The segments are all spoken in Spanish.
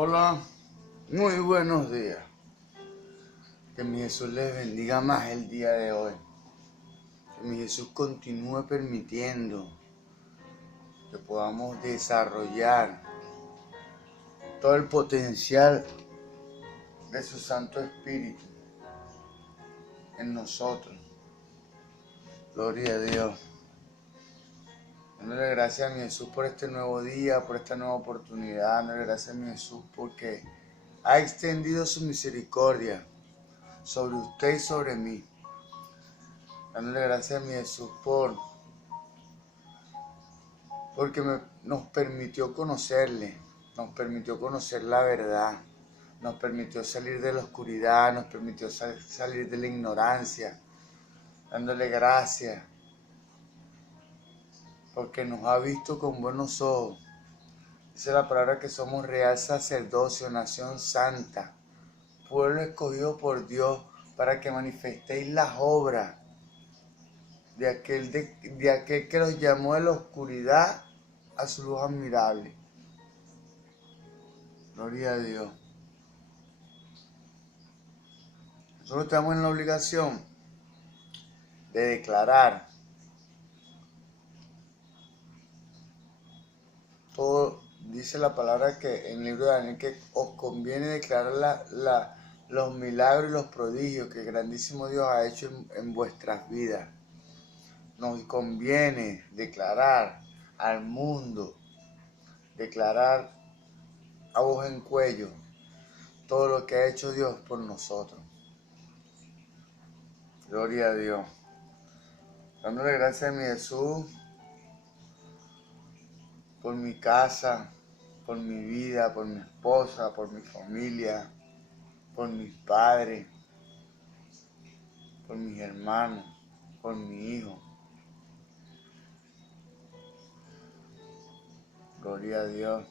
Hola, muy buenos días. Que mi Jesús les bendiga más el día de hoy. Que mi Jesús continúe permitiendo que podamos desarrollar todo el potencial de su Santo Espíritu en nosotros. Gloria a Dios. Dándole gracias a mi Jesús por este nuevo día, por esta nueva oportunidad. Dándole gracias a mi Jesús porque ha extendido su misericordia sobre usted y sobre mí. Dándole gracias a mi Jesús porque nos permitió conocerle, nos permitió conocer la verdad, nos permitió salir de la oscuridad, nos permitió salir de la ignorancia. Dándole gracias porque nos ha visto con buenos ojos. Dice la palabra que somos real sacerdocio, nación santa, pueblo escogido por Dios para que manifestéis las obras de aquel que los llamó de la oscuridad a su luz admirable. Gloria a Dios. Nosotros estamos en la obligación de declarar todo. Dice la palabra que en el libro de Daniel que os conviene declarar los milagros y los prodigios que el grandísimo Dios ha hecho en vuestras vidas. Nos conviene declarar al mundo, declarar a voz en cuello todo lo que ha hecho Dios por nosotros. Gloria a Dios. Dándole gracias a mi Jesús por mi casa, por mi vida, por mi esposa, por mi familia, por mis padres, por mis hermanos, por mi hijo. Gloria a Dios.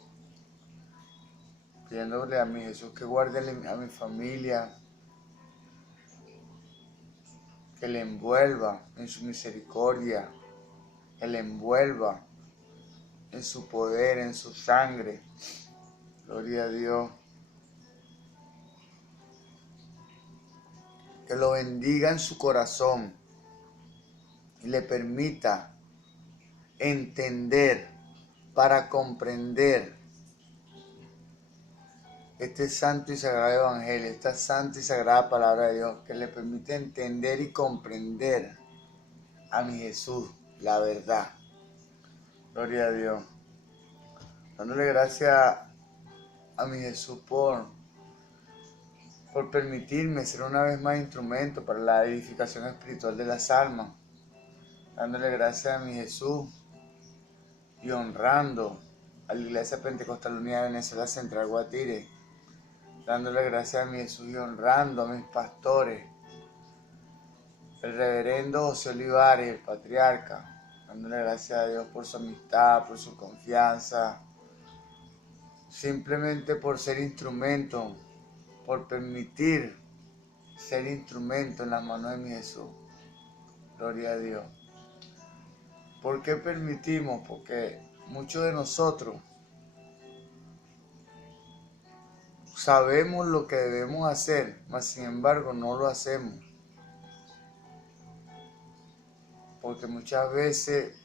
Pidiéndole a mi Jesús que guarde a mi familia, que le envuelva en su misericordia, que le envuelva en su poder, en su sangre. Gloria a Dios. Que lo bendiga en su corazón y le permita entender para comprender este santo y sagrado evangelio, esta santa y sagrada palabra de Dios, que le permite entender y comprender a mi Jesús la verdad. Gloria a Dios. Dándole gracias a mi Jesús por permitirme ser una vez más instrumento para la edificación espiritual de las almas. Dándole gracias a mi Jesús y honrando a la Iglesia Pentecostal Unida de Venezuela Central Guatire. Dándole gracias a mi Jesús y honrando a mis pastores, el reverendo José Olivares, el patriarca. Dándole gracias a Dios por su amistad, por su confianza, simplemente por ser instrumento, por permitir ser instrumento en las manos de mi Jesús. Gloria a Dios. ¿Por qué permitimos? Porque muchos de nosotros sabemos lo que debemos hacer, mas sin embargo no lo hacemos. Porque muchas veces,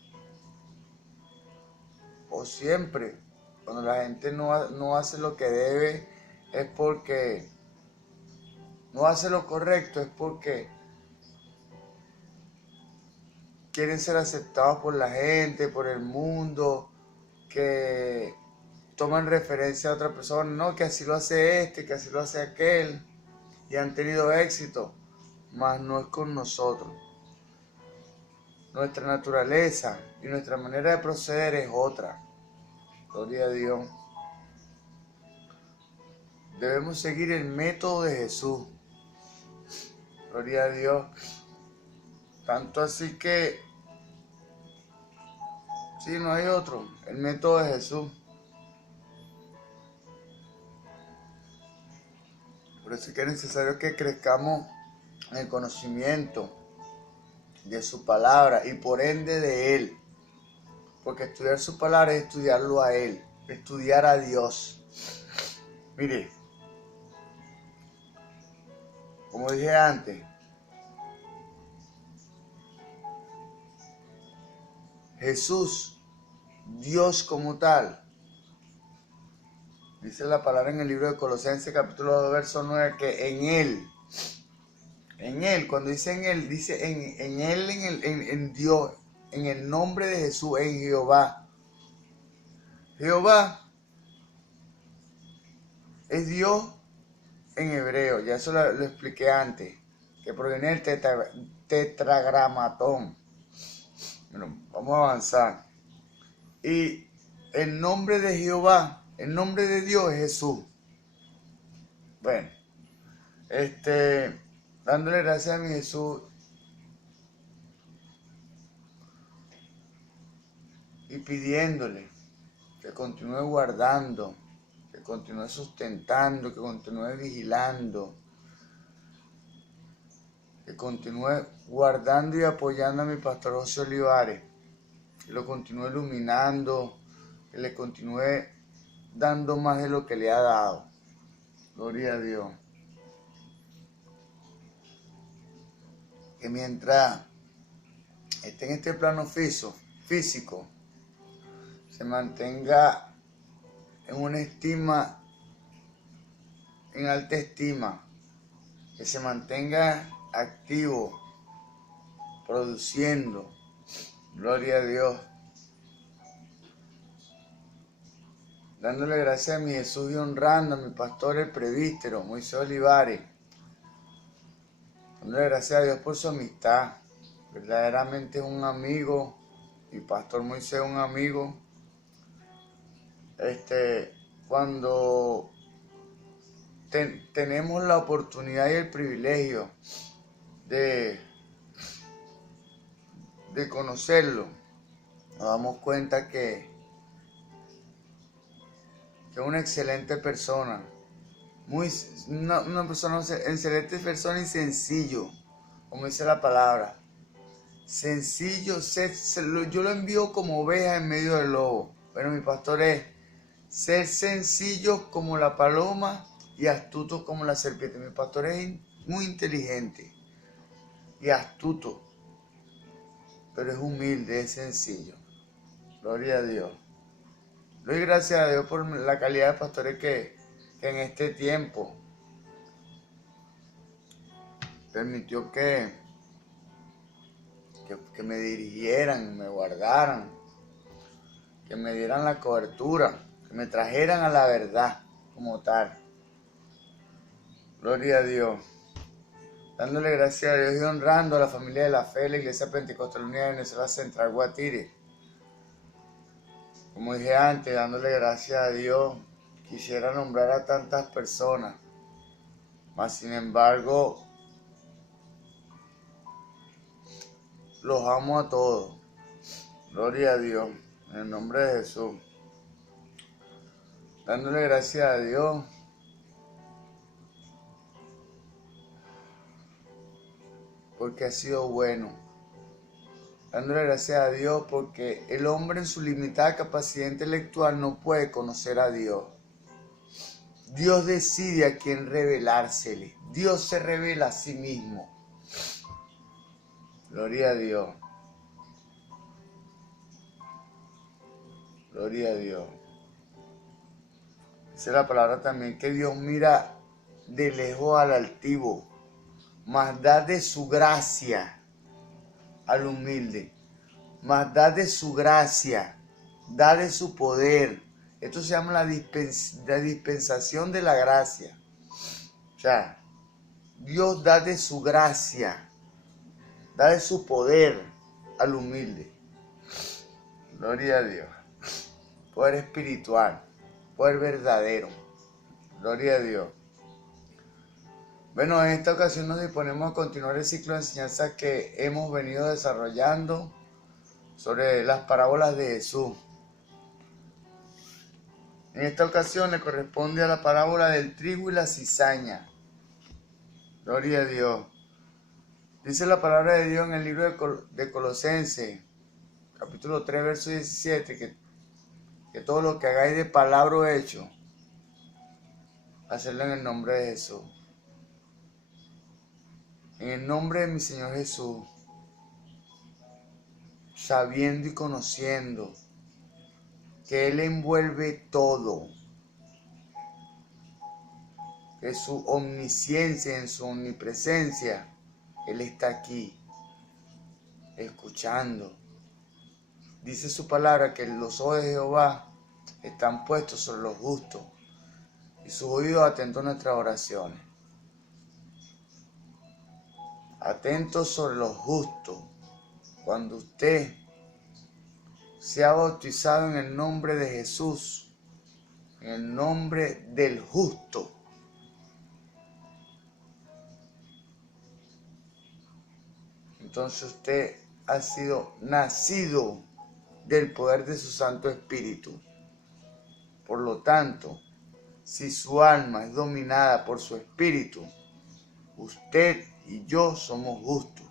o siempre, cuando la gente no hace lo que debe, es porque no hace lo correcto, es porque quieren ser aceptados por la gente, por el mundo, que toman referencia a otra persona, no, que así lo hace este, que así lo hace aquel, y han tenido éxito, mas no es con nosotros. Nuestra naturaleza y nuestra manera de proceder es otra. Gloria a Dios. Debemos seguir el método de Jesús. Gloria a Dios. Tanto así que, sí, no hay otro, el método de Jesús. Por eso es que es necesario que crezcamos en el conocimiento de su palabra y por ende de Él. Porque estudiar su palabra es estudiarlo a Él, estudiar a Dios. Mire, como dije antes, Jesús, Dios como tal, dice la palabra en el libro de Colosenses capítulo 2, verso 9, que en Él, cuando dice en Él, dice en Él, en Dios, en el nombre de Jesús, en Jehová. Jehová es Dios en hebreo, ya eso lo expliqué antes, que proviene del tetragramatón. Bueno, vamos a avanzar. Y el nombre de Jehová, el nombre de Dios es Jesús. Bueno, dándole gracias a mi Jesús y pidiéndole que continúe guardando, que continúe sustentando, que continúe vigilando, que continúe guardando y apoyando a mi pastor José Olivares, que lo continúe iluminando, que le continúe dando más de lo que le ha dado. Gloria a Dios. Que mientras esté en este plano físico, se mantenga en una estima, en alta estima, que se mantenga activo, produciendo. Gloria a Dios. Dándole gracias a mi Jesús y honrando a mi pastor el presbítero Moisés Olivares. Dándole gracias a Dios por su amistad. Verdaderamente es un amigo. Mi pastor Moisés es un amigo. Cuando tenemos la oportunidad y el privilegio de conocerlo, nos damos cuenta que es una excelente persona, una persona, excelente persona y sencillo, como dice la palabra. Sencillo, yo lo envío como oveja en medio del lobo. Pero mi pastor es ser sencillo como la paloma y astuto como la serpiente. Mi pastor es muy inteligente y astuto, pero es humilde, es sencillo. Gloria a Dios. Doy gracias a Dios por la calidad de pastores que en este tiempo permitió que me dirigieran, me guardaran, que me dieran la cobertura, que me trajeran a la verdad como tal. Gloria a Dios. Dándole gracias a Dios y honrando a la familia de la fe, la Iglesia Pentecostal Unida de Venezuela Central Guatire. Como dije antes, dándole gracias a Dios, quisiera nombrar a tantas personas, mas sin embargo, los amo a todos. Gloria a Dios, en el nombre de Jesús. Dándole gracias a Dios porque ha sido bueno. Dándole gracias a Dios porque el hombre en su limitada capacidad intelectual no puede conocer a Dios. Dios decide a quién revelársele. Dios se revela a sí mismo. Gloria a Dios. Gloria a Dios. Dice la palabra también que Dios mira de lejos al altivo, mas da de su gracia al humilde, mas da de su gracia, da de su poder. Esto se llama la dispensación de la gracia. O sea, Dios da de su gracia, da de su poder al humilde. Gloria a Dios. Poder espiritual, poder verdadero. Gloria a Dios. Bueno, en esta ocasión nos disponemos a continuar el ciclo de enseñanza que hemos venido desarrollando sobre las parábolas de Jesús. En esta ocasión le corresponde a la parábola del trigo y la cizaña. Gloria a Dios. Dice la palabra de Dios en el libro de Colosenses, capítulo 3, verso 17, que todo lo que hagáis de palabra o hecho, hacerlo en el nombre de Jesús. En el nombre de mi Señor Jesús, sabiendo y conociendo que Él envuelve todo, que su omnisciencia, en su omnipresencia, Él está aquí, escuchando. Dice su palabra que los ojos de Jehová están puestos sobre los justos y sus oídos atentos a nuestras oraciones. Atentos sobre los justos. Cuando usted se ha bautizado en el nombre de Jesús, en el nombre del justo, entonces usted ha sido nacido del poder de su Santo Espíritu. Por lo tanto, si su alma es dominada por su espíritu, usted y yo somos justos.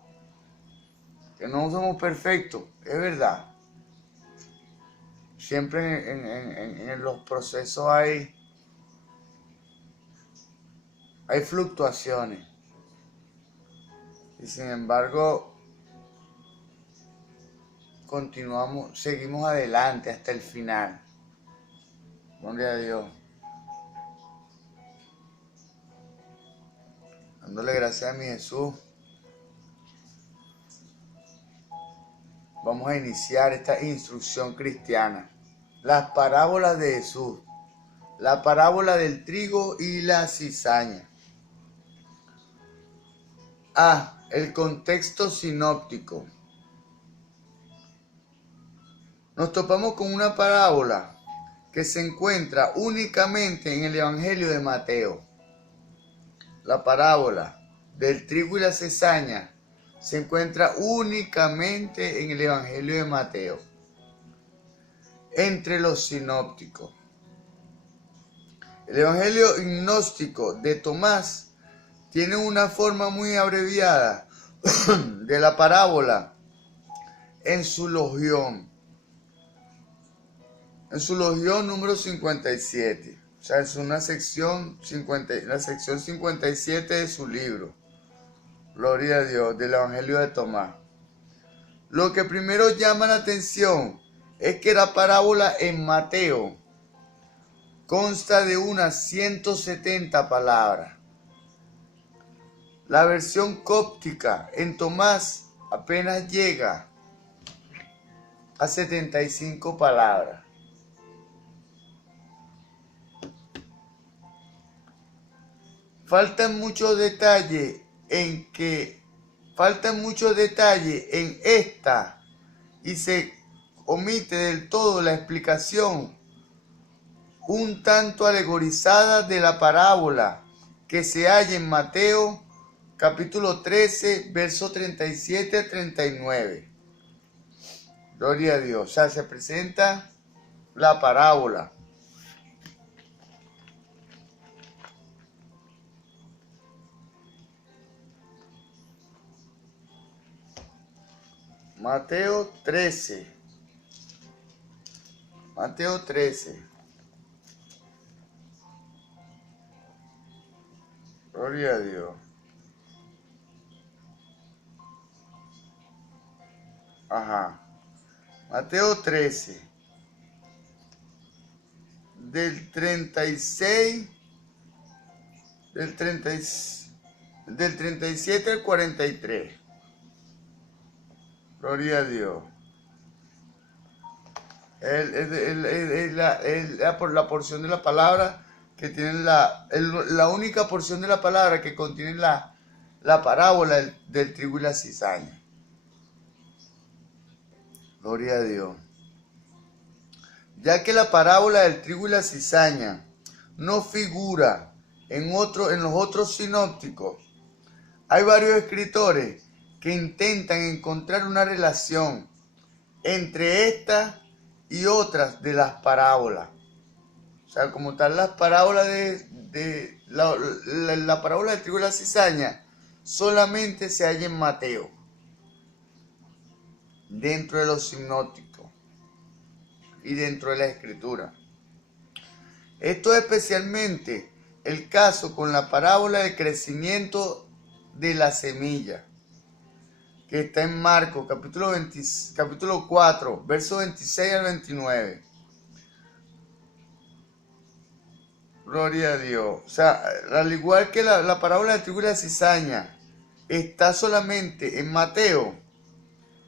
Que no somos perfectos, es verdad. Siempre en los procesos hay fluctuaciones. Y sin embargo, seguimos adelante hasta el final. Gloria a Dios. Dándole gracias a mi Jesús. Vamos a iniciar esta instrucción cristiana. Las parábolas de Jesús. La parábola del trigo y la cizaña. El contexto sinóptico. Nos topamos con una parábola que se encuentra únicamente en el Evangelio de Mateo. La parábola del trigo y la cizaña se encuentra únicamente en el Evangelio de Mateo, entre los sinópticos. El Evangelio gnóstico de Tomás tiene una forma muy abreviada de la parábola en su logión. En su logión número 57. O sea, es una sección la sección 57 de su libro. Gloria a Dios, del Evangelio de Tomás. Lo que primero llama la atención es que la parábola en Mateo consta de unas 170 palabras. La versión cóptica en Tomás apenas llega a 75 palabras. Faltan muchos detalles en esta y se omite del todo la explicación un tanto alegorizada de la parábola que se halla en Mateo capítulo 13, verso 37 a 39. Gloria a Dios. O sea, se presenta la parábola. Mateo 13. Mateo 13. Gloria a Dios. Mateo 13. Del 36. Del 37 al 43. Gloria a Dios. Es la porción de la palabra que tiene la única porción de la palabra que contiene la parábola del trigo y la cizaña. Gloria a Dios. Ya que la parábola del trigo y la cizaña no figura en los otros sinópticos, hay varios escritores que intentan encontrar una relación entre esta y otras de las parábolas. O sea, como tal, las parábolas la parábola del trigo y la cizaña solamente se halla en Mateo, dentro de los sinópticos y dentro de la escritura. Esto especialmente el caso con la parábola del crecimiento de la semilla, que está en Marcos, capítulo 4, versos 26 al 29. Gloria a Dios. O sea, al igual que la parábola del trigo y la cizaña está solamente en Mateo,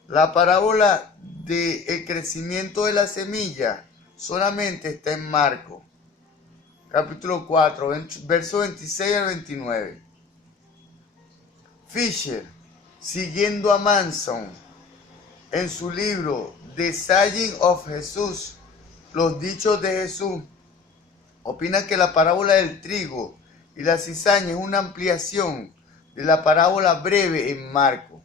la parábola del crecimiento de la semilla solamente está en Marcos, capítulo 4, versos 26 al 29. Fisher, siguiendo a Manson, en su libro The Saying of Jesus, los dichos de Jesús, opina que la parábola del trigo y la cizaña es una ampliación de la parábola breve en Marcos.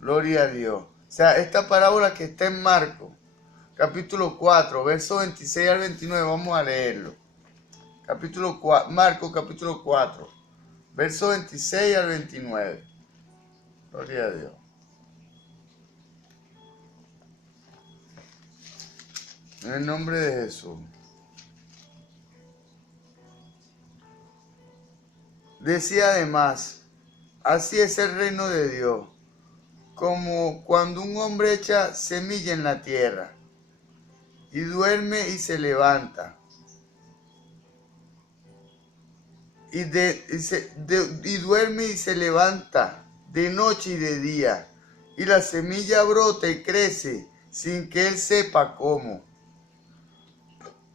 Gloria a Dios. O sea, esta parábola que está en Marcos, capítulo 4, versos 26 al 29, vamos a leerlo. Marcos, capítulo 4, versos 26 al 29. Gloria a Dios. En el nombre de Jesús. Decía además, así es el reino de Dios, como cuando un hombre echa semilla en la tierra, y duerme y se levanta, y duerme y se levanta de noche y de día, y la semilla brota y crece sin que él sepa cómo,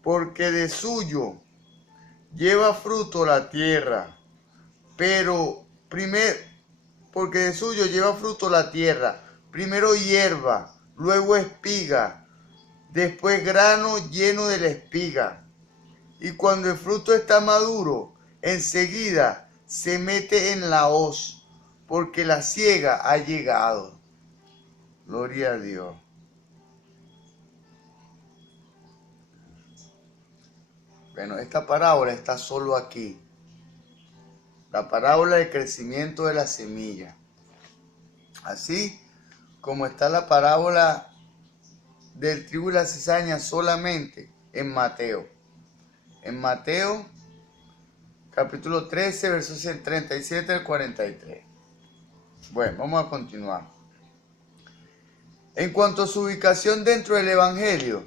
porque de suyo lleva fruto la tierra, porque de suyo lleva fruto la tierra, primero hierba, luego espiga, después grano lleno de la espiga. Y cuando el fruto está maduro, enseguida se mete en la hoz, porque la siega ha llegado. Gloria a Dios. Bueno, esta parábola está solo aquí. La parábola del crecimiento de la semilla. Así como está la parábola del trigo y la cizaña solamente en Mateo. En Mateo, capítulo 13, versos 37 al 43. Bueno, vamos a continuar. En cuanto a su ubicación dentro del Evangelio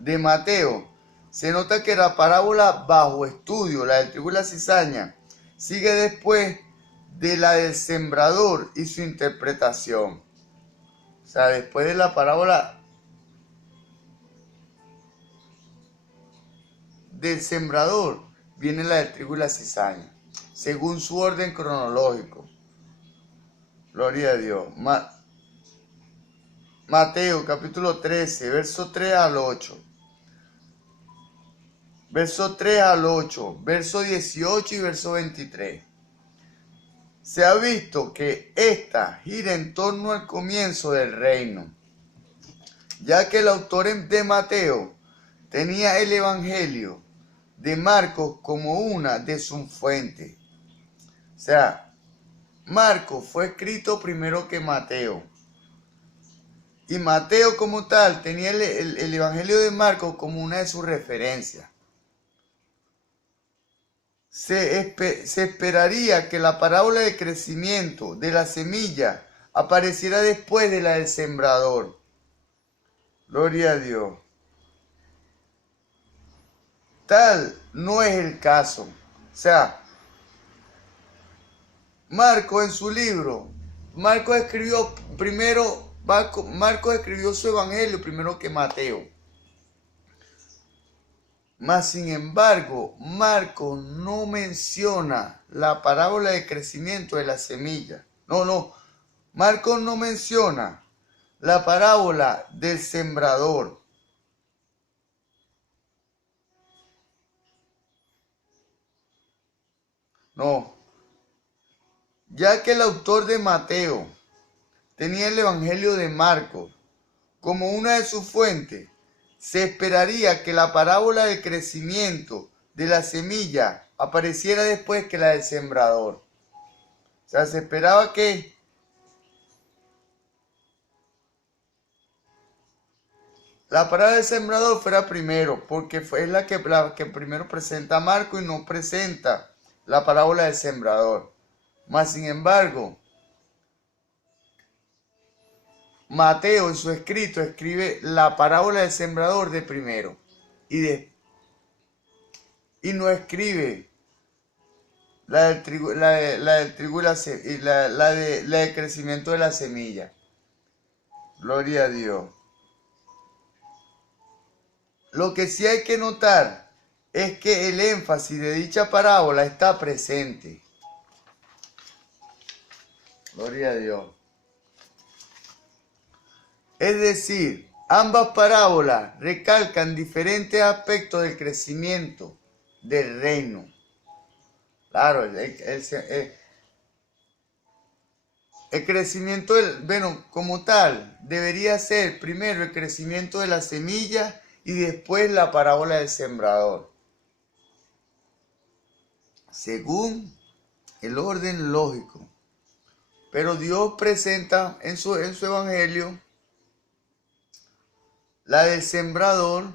de Mateo, se nota que la parábola bajo estudio, la del trigo y la cizaña, sigue después de la del sembrador y su interpretación. O sea, después de la parábola del sembrador, viene la del trigo y la cizaña, según su orden cronológico. Gloria a Dios. Mateo capítulo 13, verso 3 al 8. Verso 3 al 8, verso 18 y verso 23. Se ha visto que esta gira en torno al comienzo del reino, ya que el autor de Mateo tenía el Evangelio de Marcos como una de sus fuentes. O sea, Marcos fue escrito primero que Mateo. Y Mateo como tal tenía el Evangelio de Marcos como una de sus referencias. Se esperaría que la parábola de crecimiento de la semilla apareciera después de la del sembrador. Gloria a Dios. Tal no es el caso. O sea, Marcos en su libro, Marcos escribió su evangelio primero que Mateo. Mas sin embargo, Marcos no menciona la parábola de crecimiento de la semilla. Marcos no menciona la parábola del sembrador. No, ya que el autor de Mateo tenía el Evangelio de Marcos como una de sus fuentes, se esperaría que la parábola del crecimiento de la semilla apareciera después que la del sembrador. O sea, se esperaba que la parábola del sembrador fuera primero, porque es la que primero presenta a Marcos y no presenta la parábola del sembrador. Mas, sin embargo, Mateo en su escrito escribe la parábola del sembrador de primero y no escribe la del trigo, la del crecimiento de la semilla. Gloria a Dios. Lo que sí hay que notar es que el énfasis de dicha parábola está presente. Gloria a Dios. Es decir, ambas parábolas recalcan diferentes aspectos del crecimiento del reino. Claro, el crecimiento como tal debería ser primero el crecimiento de la semilla y después la parábola del sembrador. Según el orden lógico. Pero Dios presenta en su evangelio la del sembrador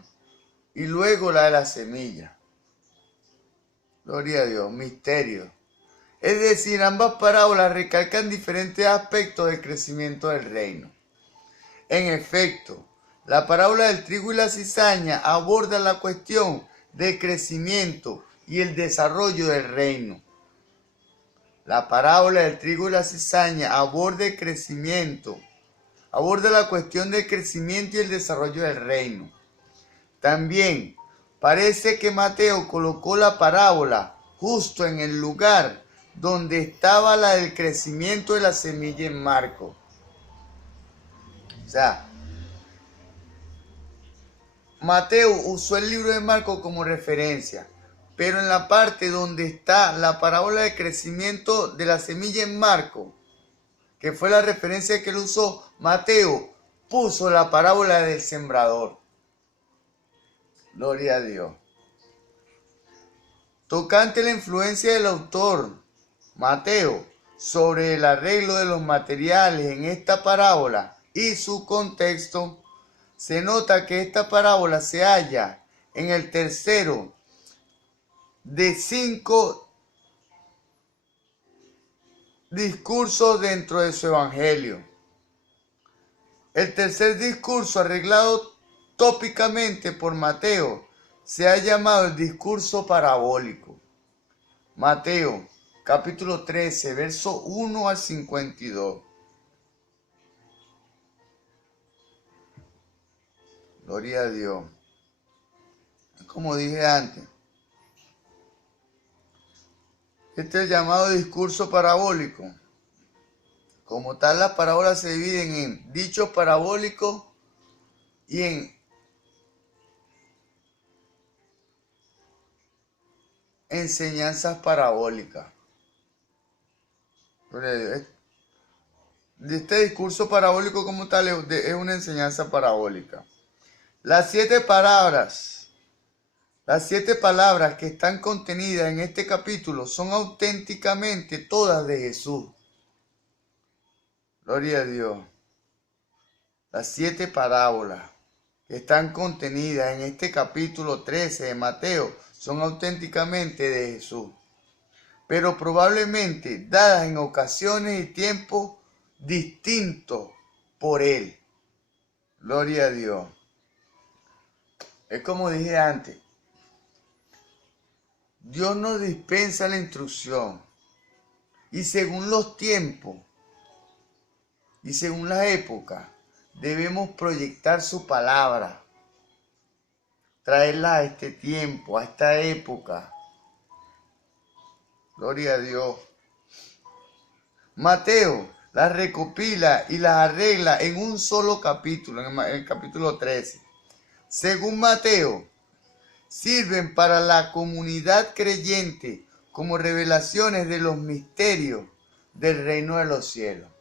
y luego la de la semilla. Gloria a Dios, misterio. Es decir, ambas parábolas recalcan diferentes aspectos del crecimiento del reino. En efecto, la parábola del trigo y la cizaña aborda la cuestión del crecimiento y el desarrollo del reino. La parábola del trigo y la cizaña aborda el crecimiento, aborda la cuestión del crecimiento y el desarrollo del reino. También parece que Mateo colocó la parábola justo en el lugar donde estaba la del crecimiento de la semilla en Marcos. O sea, Mateo usó el libro de Marcos como referencia, pero en la parte donde está la parábola del crecimiento de la semilla en Marcos, que fue la referencia que él usó, Mateo puso la parábola del sembrador. Gloria a Dios. Tocante la influencia del autor, Mateo, sobre el arreglo de los materiales en esta parábola y su contexto, se nota que esta parábola se halla en el tercero de 5 discursos dentro de su evangelio. El tercer discurso, arreglado tópicamente por Mateo, se ha llamado el discurso parabólico. Mateo, capítulo 13, verso 1 al 52. Gloria a Dios. Como dije antes, este es el llamado discurso parabólico. Como tal, las parábolas se dividen en dichos parabólicos y en enseñanzas parabólicas. Este discurso parabólico como tal es una enseñanza parabólica. Las 7 palabras que están contenidas en este capítulo son auténticamente todas de Jesús. Gloria a Dios. Las 7 parábolas que están contenidas en este capítulo 13 de Mateo son auténticamente de Jesús, pero probablemente dadas en ocasiones y tiempos distintos por Él. Gloria a Dios. Es como dije antes, Dios nos dispensa la instrucción y según los tiempos y según la época debemos proyectar su palabra, traerla a este tiempo, a esta época. Gloria a Dios. Mateo las recopila y las arregla en un solo capítulo, en el capítulo 13. Según Mateo, sirven para la comunidad creyente como revelaciones de los misterios del reino de los cielos.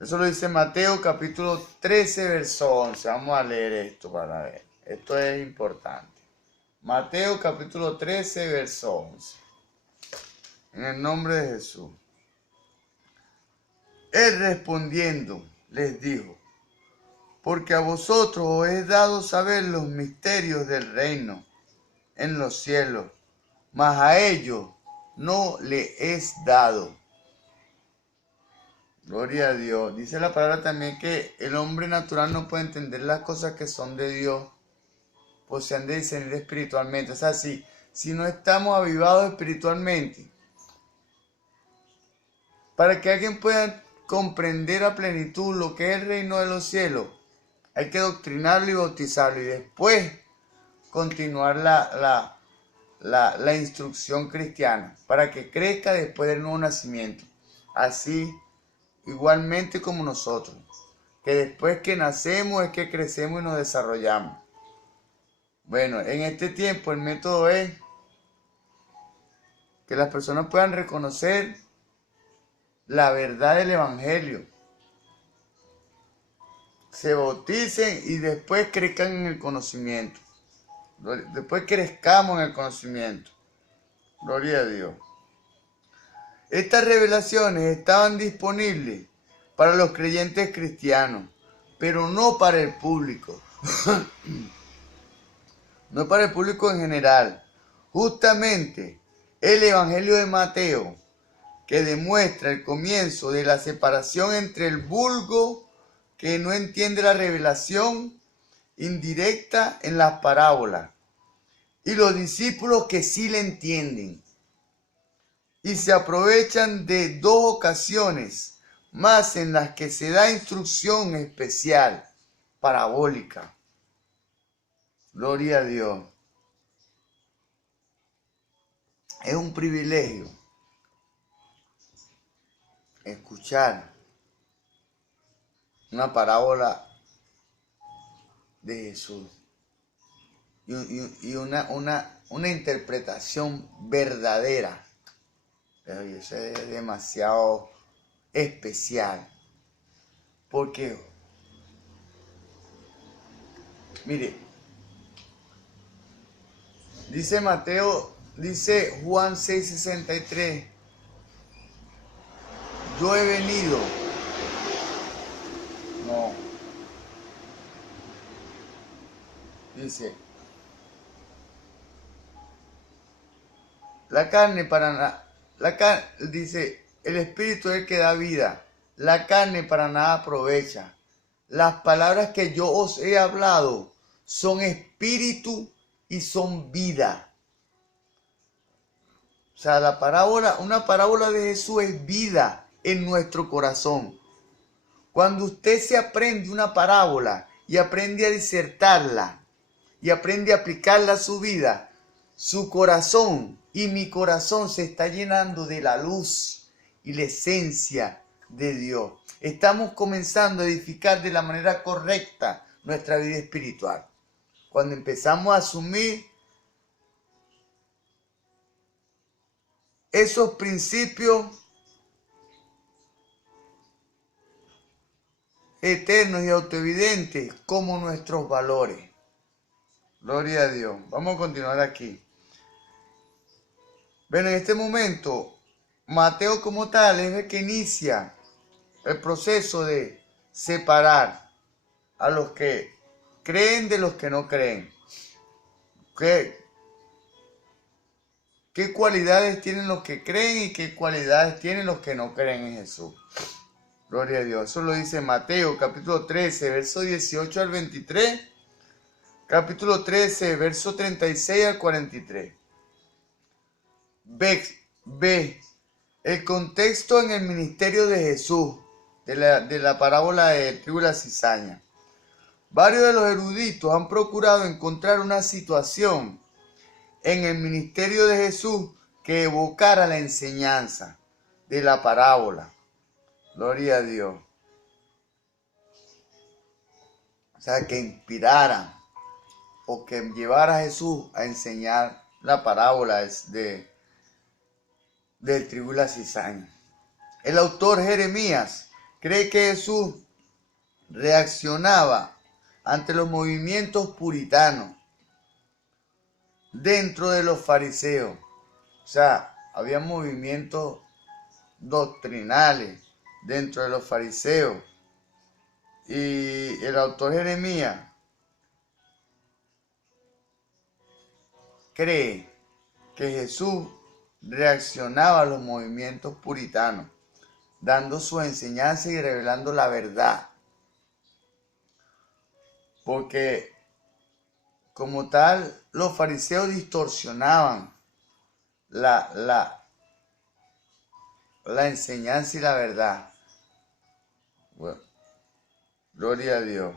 Eso lo dice Mateo capítulo 13, verso 11. Vamos a leer esto para ver. Esto es importante. Mateo capítulo 13, verso 11. En el nombre de Jesús. Él respondiendo les dijo: porque a vosotros os es dado saber los misterios del reino en los cielos, mas a ellos no le es dado. Gloria a Dios. Dice la palabra también que el hombre natural no puede entender las cosas que son de Dios, pues se han de discernir espiritualmente. O sea, si no estamos avivados espiritualmente, para que alguien pueda comprender a plenitud lo que es el reino de los cielos, hay que doctrinarlo y bautizarlo y después continuar la instrucción cristiana para que crezca después del nuevo nacimiento. Así, igualmente como nosotros, que después que nacemos es que crecemos y nos desarrollamos. Bueno, en este tiempo el método es que las personas puedan reconocer la verdad del Evangelio, se bauticen y después crezcan en el conocimiento. Después crezcamos en el conocimiento. Gloria a Dios. Estas revelaciones estaban disponibles para los creyentes cristianos, pero no para el público. No para el público en general. Justamente el Evangelio de Mateo, que demuestra el comienzo de la separación entre el vulgo que no entiende la revelación indirecta en las parábolas y los discípulos que sí le entienden y se aprovechan de dos ocasiones más en las que se da instrucción especial, parabólica. Gloria a Dios. Es un privilegio escuchar una parábola de Jesús y una interpretación verdadera. Pero eso es demasiado especial. Porque, mire, dice Mateo, dice Juan 6:63, yo he venido. No. Dice, la carne dice, el espíritu es el que da vida, la carne para nada aprovecha. Las palabras que yo os he hablado son espíritu y son vida. O sea, una parábola de Jesús es vida en nuestro corazón. Cuando usted se aprende una parábola y aprende a disertarla y aprende a aplicarla a su vida, su corazón y mi corazón se está llenando de la luz y la esencia de Dios. Estamos comenzando a edificar de la manera correcta nuestra vida espiritual. Cuando empezamos a asumir esos principios eternos y autoevidentes como nuestros valores. Gloria a Dios. Vamos a continuar aquí. Bueno, en este momento, Mateo como tal es el que inicia el proceso de separar a los que creen de los que no creen. ¿Qué cualidades tienen los que creen y qué cualidades tienen los que no creen en Jesús? Gloria a Dios. Eso lo dice Mateo, capítulo 13, verso 18 al 23. Capítulo 13, verso 36 al 43. Ve el contexto en el ministerio de Jesús, de la parábola de trigo y la cizaña. Varios de los eruditos han procurado encontrar una situación en el ministerio de Jesús que evocara la enseñanza de la parábola. Gloria a Dios. O sea, que inspirara o que llevara a Jesús a enseñar la parábola del trigo y la cizaña. El autor Jeremías cree que Jesús reaccionaba ante los movimientos puritanos dentro de los fariseos. O sea, había movimientos doctrinales dentro de los fariseos Y el autor Jeremías cree que Jesús reaccionaba a los movimientos puritanos, dando su enseñanza y revelando la verdad. Porque como tal, los fariseos distorsionaban la enseñanza y la verdad. Bueno, gloria a Dios.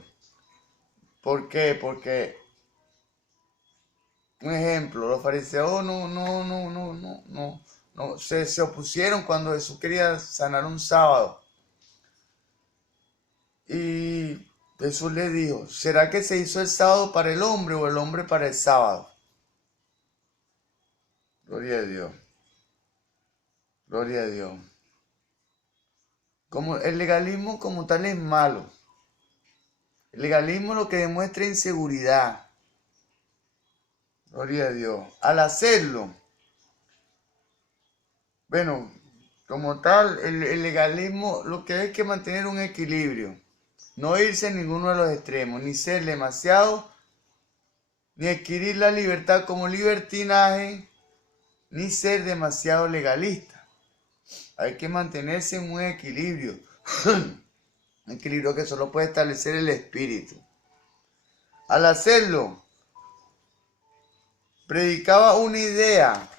¿Por qué? Porque, un ejemplo, los fariseos se opusieron cuando Jesús quería sanar un sábado. Y Jesús le dijo, ¿será que se hizo el sábado para el hombre o el hombre para el sábado? Gloria a Dios. Gloria a Dios. Como el legalismo como tal es malo. El legalismo lo que demuestra inseguridad. Gloria a Dios. Al hacerlo, bueno, como tal, el legalismo lo que hay que mantener un equilibrio. No irse en ninguno de los extremos, ni ser demasiado, ni adquirir la libertad como libertinaje, ni ser demasiado legalista. Hay que mantenerse en un equilibrio. Un equilibrio que solo puede establecer el espíritu. Al hacerlo, predicaba una idea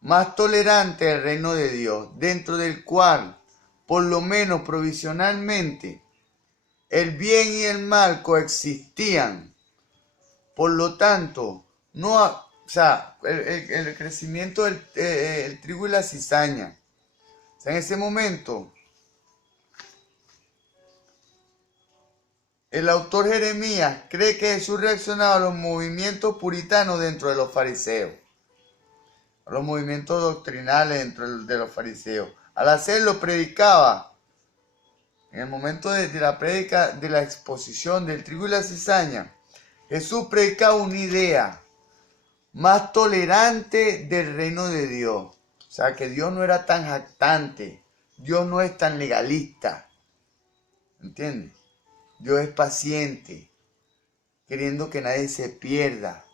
más tolerante del reino de Dios, dentro del cual, por lo menos provisionalmente, el bien y el mal coexistían. Por lo tanto, el crecimiento del trigo y la cizaña. O sea, en ese momento, el autor Jeremías cree que Jesús reaccionaba a los movimientos puritanos dentro de los fariseos, a los movimientos doctrinales dentro de los fariseos. Al hacerlo, predicaba, en el momento de la prédica, de la exposición del trigo y la cizaña, Jesús predicaba una idea más tolerante del reino de Dios. O sea, que Dios no era tan jactante, Dios no es tan legalista, ¿entiendes? Dios es paciente, queriendo que nadie se pierda,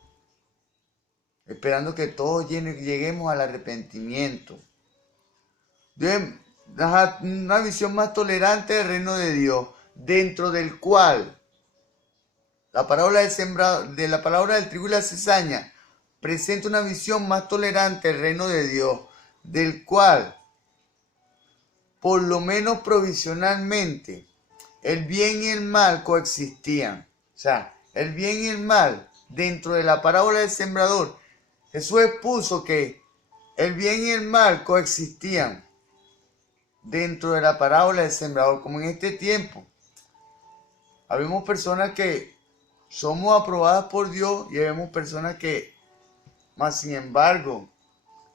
esperando que todos lleguemos al arrepentimiento. Dios es una visión más tolerante del reino de Dios, dentro del cual la parábola del trigo y la cizaña presenta una visión más tolerante del reino de Dios, del cual, por lo menos provisionalmente, el bien y el mal coexistían. O sea, el bien y el mal, dentro de la parábola del sembrador, Jesús expuso que el bien y el mal coexistían dentro de la parábola del sembrador, como en este tiempo. Habemos personas que somos aprobadas por Dios y habemos personas que, más sin embargo,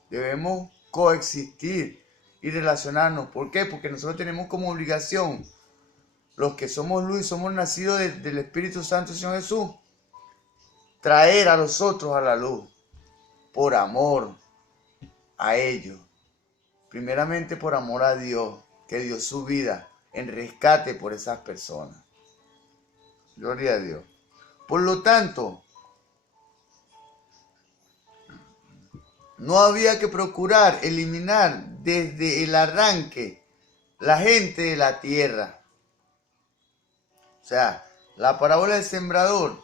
debemos coexistir y relacionarnos. ¿Por qué? Porque nosotros tenemos como obligación, los que somos luz y somos nacidos del Espíritu Santo Señor Jesús, traer a los otros a la luz, por amor a ellos. Primeramente por amor a Dios, que dio su vida en rescate por esas personas. Gloria a Dios. Por lo tanto, no había que procurar eliminar desde el arranque la gente de la tierra. O sea, la parábola del sembrador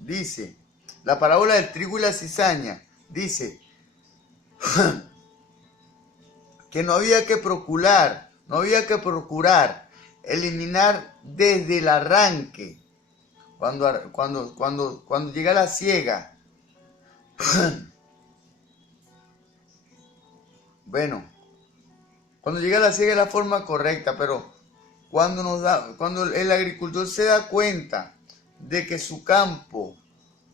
dice, la parábola del trigo y la cizaña dice que no había que procurar eliminar desde el arranque, cuando llega la siega. Bueno, cuando llega la siega es la forma correcta, pero cuando el agricultor se da cuenta de que su campo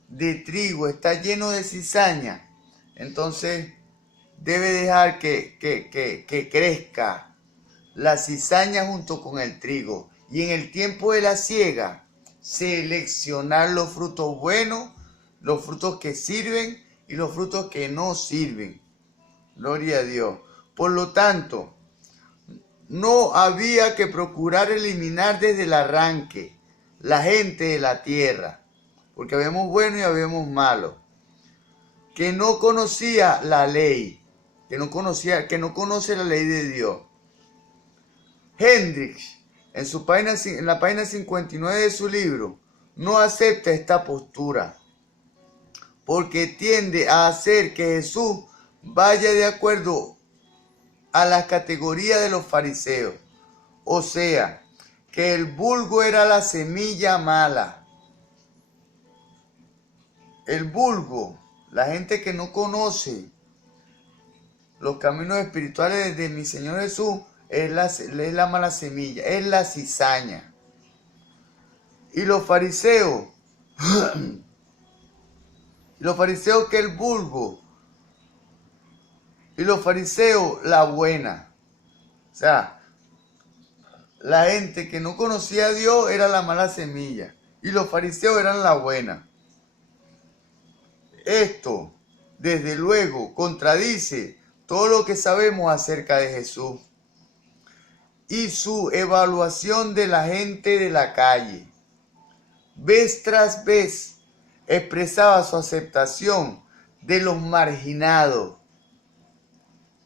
de trigo está lleno de cizaña, entonces debe dejar que crezca la cizaña junto con el trigo. Y en el tiempo de la siega, seleccionar los frutos buenos, los frutos que sirven y los frutos que no sirven. Gloria a Dios. Por lo tanto, no había que procurar eliminar desde el arranque la gente de la tierra, porque habemos buenos y habemos malos, que no conocía la ley, que no conoce la ley de Dios. Hendricks, en la página 59 de su libro, no acepta esta postura, porque tiende a hacer que Jesús vaya de acuerdo a las categorías de los fariseos. O sea, que el vulgo era la semilla mala. El vulgo, la gente que no conoce los caminos espirituales de mi Señor Jesús, es la mala semilla, es la cizaña. Y los fariseos, que el vulgo, y los fariseos la buena. O sea, la gente que no conocía a Dios era la mala semilla y los fariseos eran la buena. Esto, desde luego, contradice todo lo que sabemos acerca de Jesús y su evaluación de la gente de la calle. Vez tras vez expresaba su aceptación de los marginados.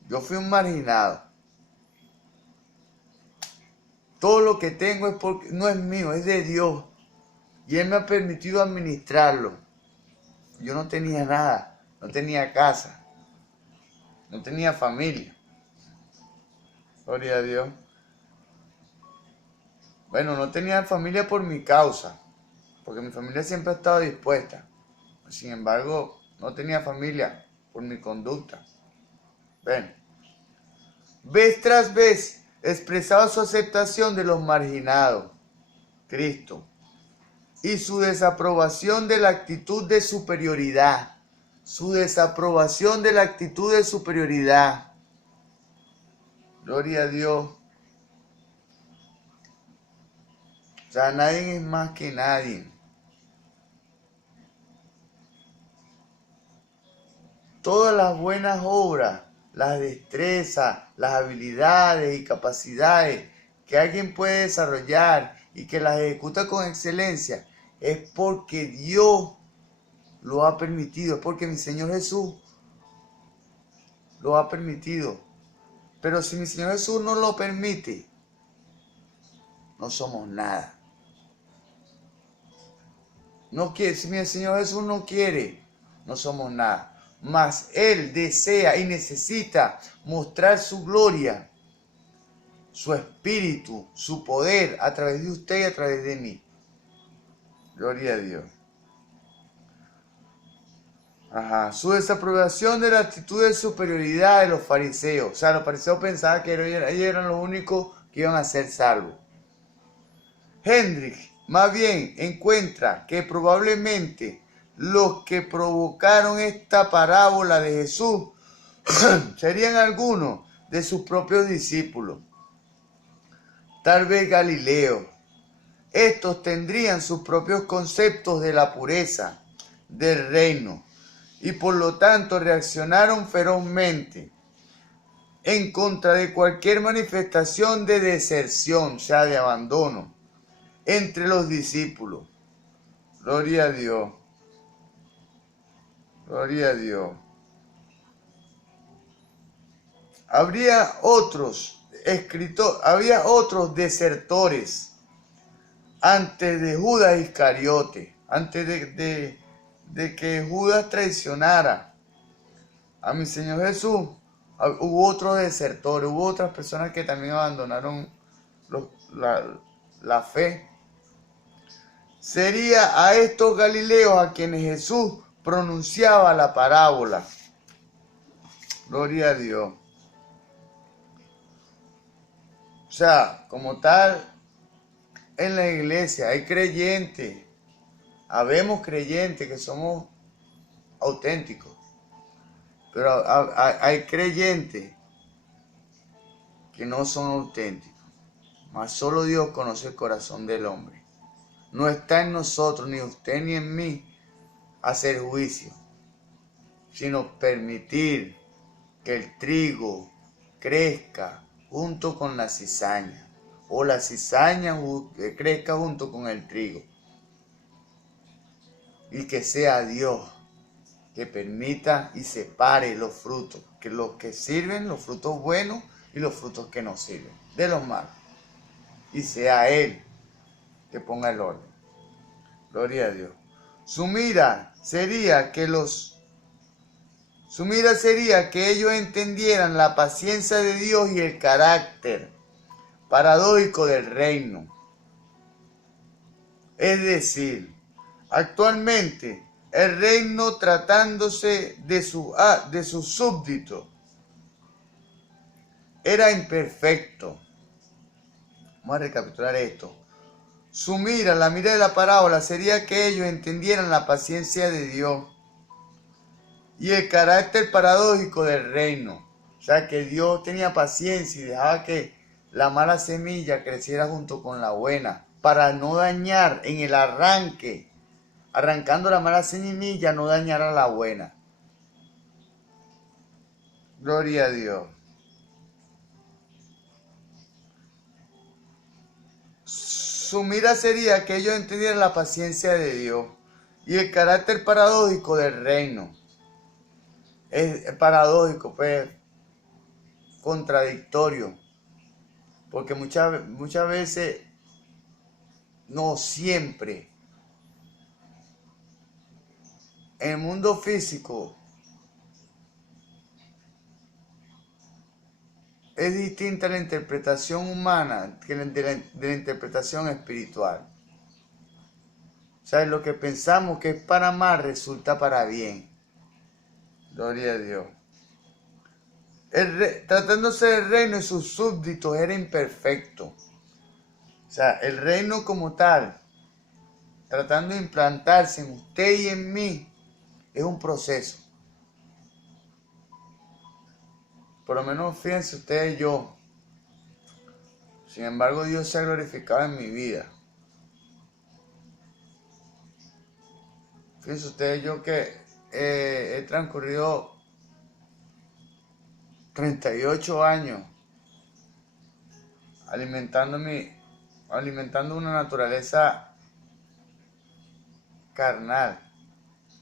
Yo fui un marginado. Todo lo que tengo es porque no es mío, es de Dios. Y Él me ha permitido administrarlo. Yo no tenía nada, no tenía casa, no tenía familia. Gloria a Dios. Bueno, no tenía familia por mi causa, porque mi familia siempre ha estado dispuesta. Sin embargo, no tenía familia por mi conducta. Ven. Vez tras vez expresaba su aceptación de los marginados, Cristo, y su desaprobación de la actitud de superioridad. Su desaprobación de la actitud de superioridad. Gloria a Dios. O sea, nadie es más que nadie. Todas las buenas obras, las destrezas, las habilidades y capacidades que alguien puede desarrollar y que las ejecuta con excelencia, es porque Dios lo ha permitido, es porque mi Señor Jesús lo ha permitido. Pero si mi Señor Jesús no lo permite, no somos nada. Si mi Señor Jesús no quiere, no somos nada. Mas Él desea y necesita mostrar su gloria, su espíritu, su poder a través de usted y a través de mí. Gloria a Dios. Su desaprobación de la actitud de superioridad de los fariseos. O sea, los fariseos pensaban que ellos eran los únicos que iban a ser salvos. Hendricks, más bien, encuentra que probablemente los que provocaron esta parábola de Jesús serían algunos de sus propios discípulos. Tal vez Galileo. Estos tendrían sus propios conceptos de la pureza del reino y por lo tanto reaccionaron ferozmente en contra de cualquier manifestación de deserción, o sea, de abandono, entre los discípulos. Gloria a Dios. Gloria a Dios. Había otros desertores antes de Judas Iscariote, antes de que Judas traicionara a mi Señor Jesús. Hubo otros desertores, hubo otras personas que también abandonaron la fe. Sería a estos Galileos a quienes Jesús pronunciaba la parábola. Gloria a Dios. O sea, como tal, en la iglesia hay creyentes, habemos creyentes que somos auténticos, pero hay creyentes que no son auténticos, mas solo Dios conoce el corazón del hombre. No está en nosotros, ni usted ni en mí, hacer juicio, sino permitir que el trigo crezca junto con la cizaña, o la cizaña crezca junto con el trigo. Y que sea Dios que permita y separe los frutos, que los que sirven, los frutos buenos y los frutos que no sirven, de los malos. Y sea Él que ponga el orden. Gloria a Dios. Su mira sería que ellos entendieran la paciencia de Dios y el carácter paradójico del reino. Es decir, actualmente el reino, tratándose de sus súbditos, era imperfecto. Vamos a recapitular esto. La mira de la parábola sería que ellos entendieran la paciencia de Dios y el carácter paradójico del reino. O sea, que Dios tenía paciencia y dejaba que la mala semilla creciera junto con la buena, para no dañar en el arranque, arrancando la mala semilla, no dañar a la buena. Gloria a Dios. Su mira sería que ellos entendieran la paciencia de Dios y el carácter paradójico del reino. Es paradójico, pues, contradictorio, porque muchas veces, no siempre, en el mundo físico es distinta la interpretación humana que de la interpretación espiritual. O sea, lo que pensamos que es para mal resulta para bien. Gloria a Dios. Tratándose del reino y sus súbditos era imperfecto. O sea, el reino como tal, tratando de implantarse en usted y en mí, es un proceso. Por lo menos fíjense ustedes y yo. Sin embargo, Dios se ha glorificado en mi vida. Fíjense ustedes yo que he transcurrido 38 años alimentando una naturaleza carnal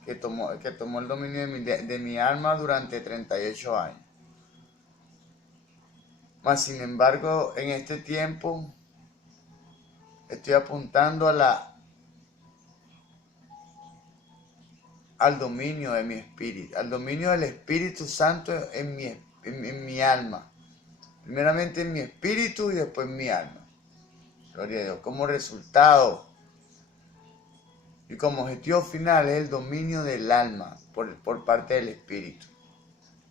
que tomó el dominio de mi alma durante 38 años. Mas, sin embargo, en este tiempo estoy apuntando al dominio de mi espíritu, al dominio del Espíritu Santo en mi alma. Primeramente en mi espíritu y después en mi alma. Gloria a Dios. Como resultado y como objetivo final es el dominio del alma por parte del Espíritu.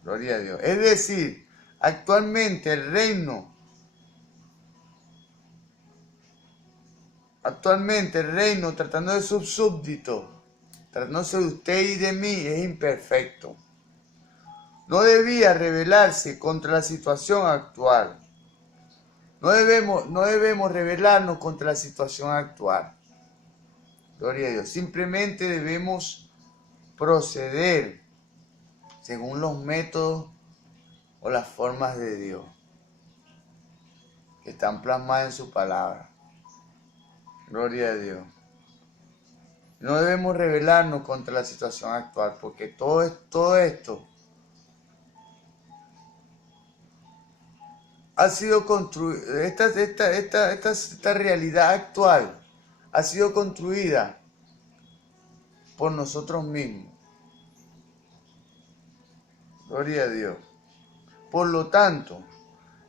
Gloria a Dios. Es decir, actualmente el reino, tratando de sus súbditos, tratándose de usted y de mí, es imperfecto. No debía rebelarse contra la situación actual. No debemos rebelarnos contra la situación actual. Gloria a Dios. Simplemente debemos proceder según los métodos o las formas de Dios que están plasmadas en su palabra. Gloria a Dios. No debemos rebelarnos contra la situación actual, porque todo esto ha sido construido, esta realidad actual ha sido construida por nosotros mismos. Gloria a Dios. Por lo tanto,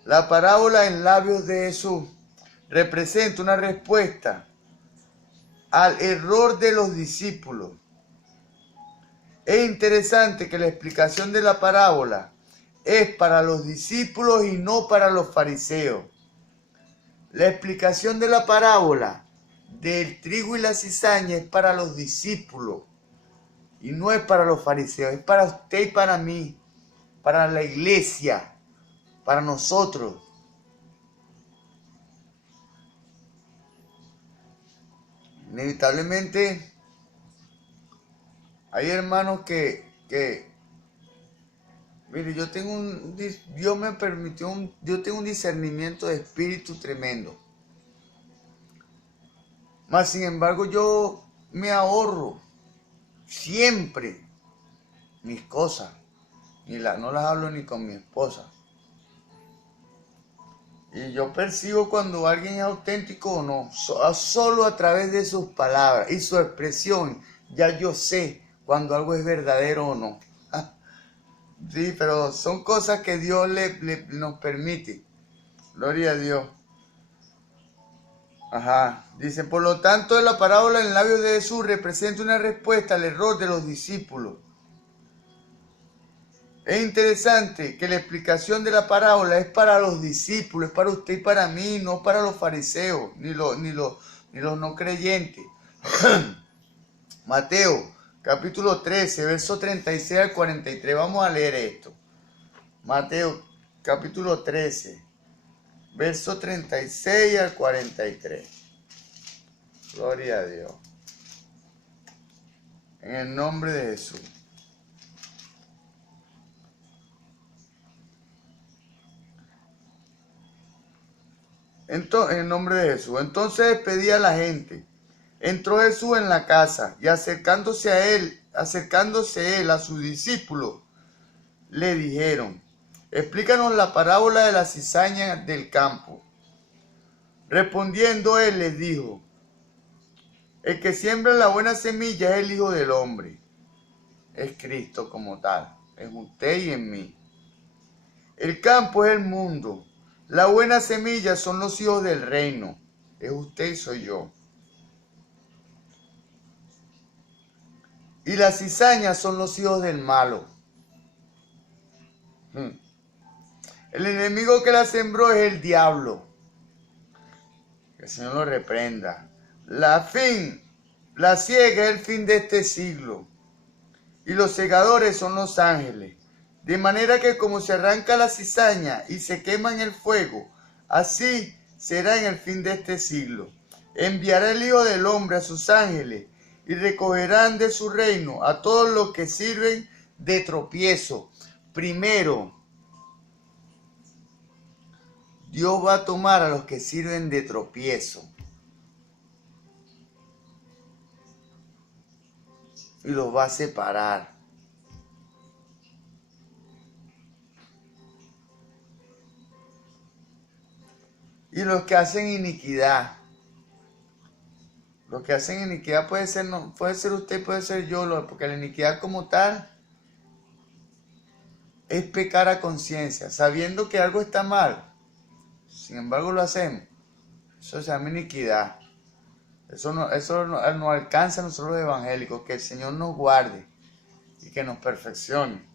la parábola en labios de Jesús representa una respuesta al error de los discípulos. Es interesante que la explicación de la parábola es para los discípulos y no para los fariseos. La explicación de la parábola del trigo y la cizaña es para los discípulos y no es para los fariseos, es para usted y para mí, para la iglesia, para nosotros. Inevitablemente hay hermanos que Mire, Dios me permitió yo tengo un discernimiento de espíritu tremendo. Mas, sin embargo, yo me ahorro siempre mis cosas. No las hablo ni con mi esposa. Y yo percibo cuando alguien es auténtico o no. Solo a través de sus palabras y su expresión, ya yo sé cuando algo es verdadero o no. Sí, pero son cosas que Dios nos permite. Gloria a Dios. Ajá. Dice, por lo tanto, la parábola en labios de Jesús representa una respuesta al error de los discípulos. Es interesante que la explicación de la parábola es para los discípulos, es para usted y para mí, no para los fariseos, ni los no creyentes. Mateo, capítulo 13, verso 36 al 43. Vamos a leer esto. Mateo, capítulo 13, verso 36 al 43. Gloria a Dios. En el nombre de Jesús. En el nombre de Jesús. Entonces despedía a la gente. Entró Jesús en la casa y acercándose él a sus discípulos, le dijeron, explícanos la parábola de la cizaña del campo. Respondiendo él les dijo, el que siembra la buena semilla es el Hijo del Hombre. Es Cristo como tal, en usted y en mí. El campo es el mundo. La buena semilla son los hijos del reino. Es usted y soy yo. Y las cizañas son los hijos del malo. El enemigo que la sembró es el diablo. Que el Señor lo reprenda. La ciega es el fin de este siglo. Y los segadores son los ángeles. De manera que como se arranca la cizaña y se quema en el fuego, así será en el fin de este siglo. Enviará el Hijo del Hombre a sus ángeles y recogerán de su reino a todos los que sirven de tropiezo. Primero, Dios va a tomar a los que sirven de tropiezo y los va a separar. Y los que hacen iniquidad. Los que hacen iniquidad puede ser usted, puede ser yo, porque la iniquidad como tal es pecar a conciencia, sabiendo que algo está mal. Sin embargo lo hacemos. Eso se llama iniquidad. Eso no alcanza a nosotros los evangélicos. Que el Señor nos guarde y que nos perfeccione.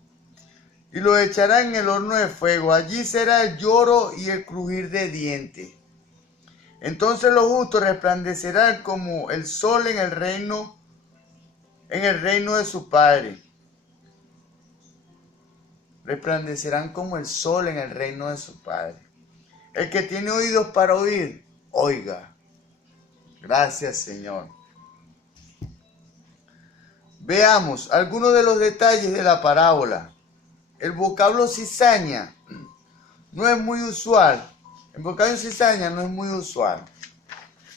Y lo echará en el horno de fuego. Allí será el lloro y el crujir de dientes. Entonces los justos resplandecerán como el sol en el reino de su Padre. Resplandecerán como el sol en el reino de su Padre. El que tiene oídos para oír, oiga. Gracias, Señor. Veamos algunos de los detalles de la parábola. El vocablo cizaña no es muy usual. El vocablo cizaña no es muy usual.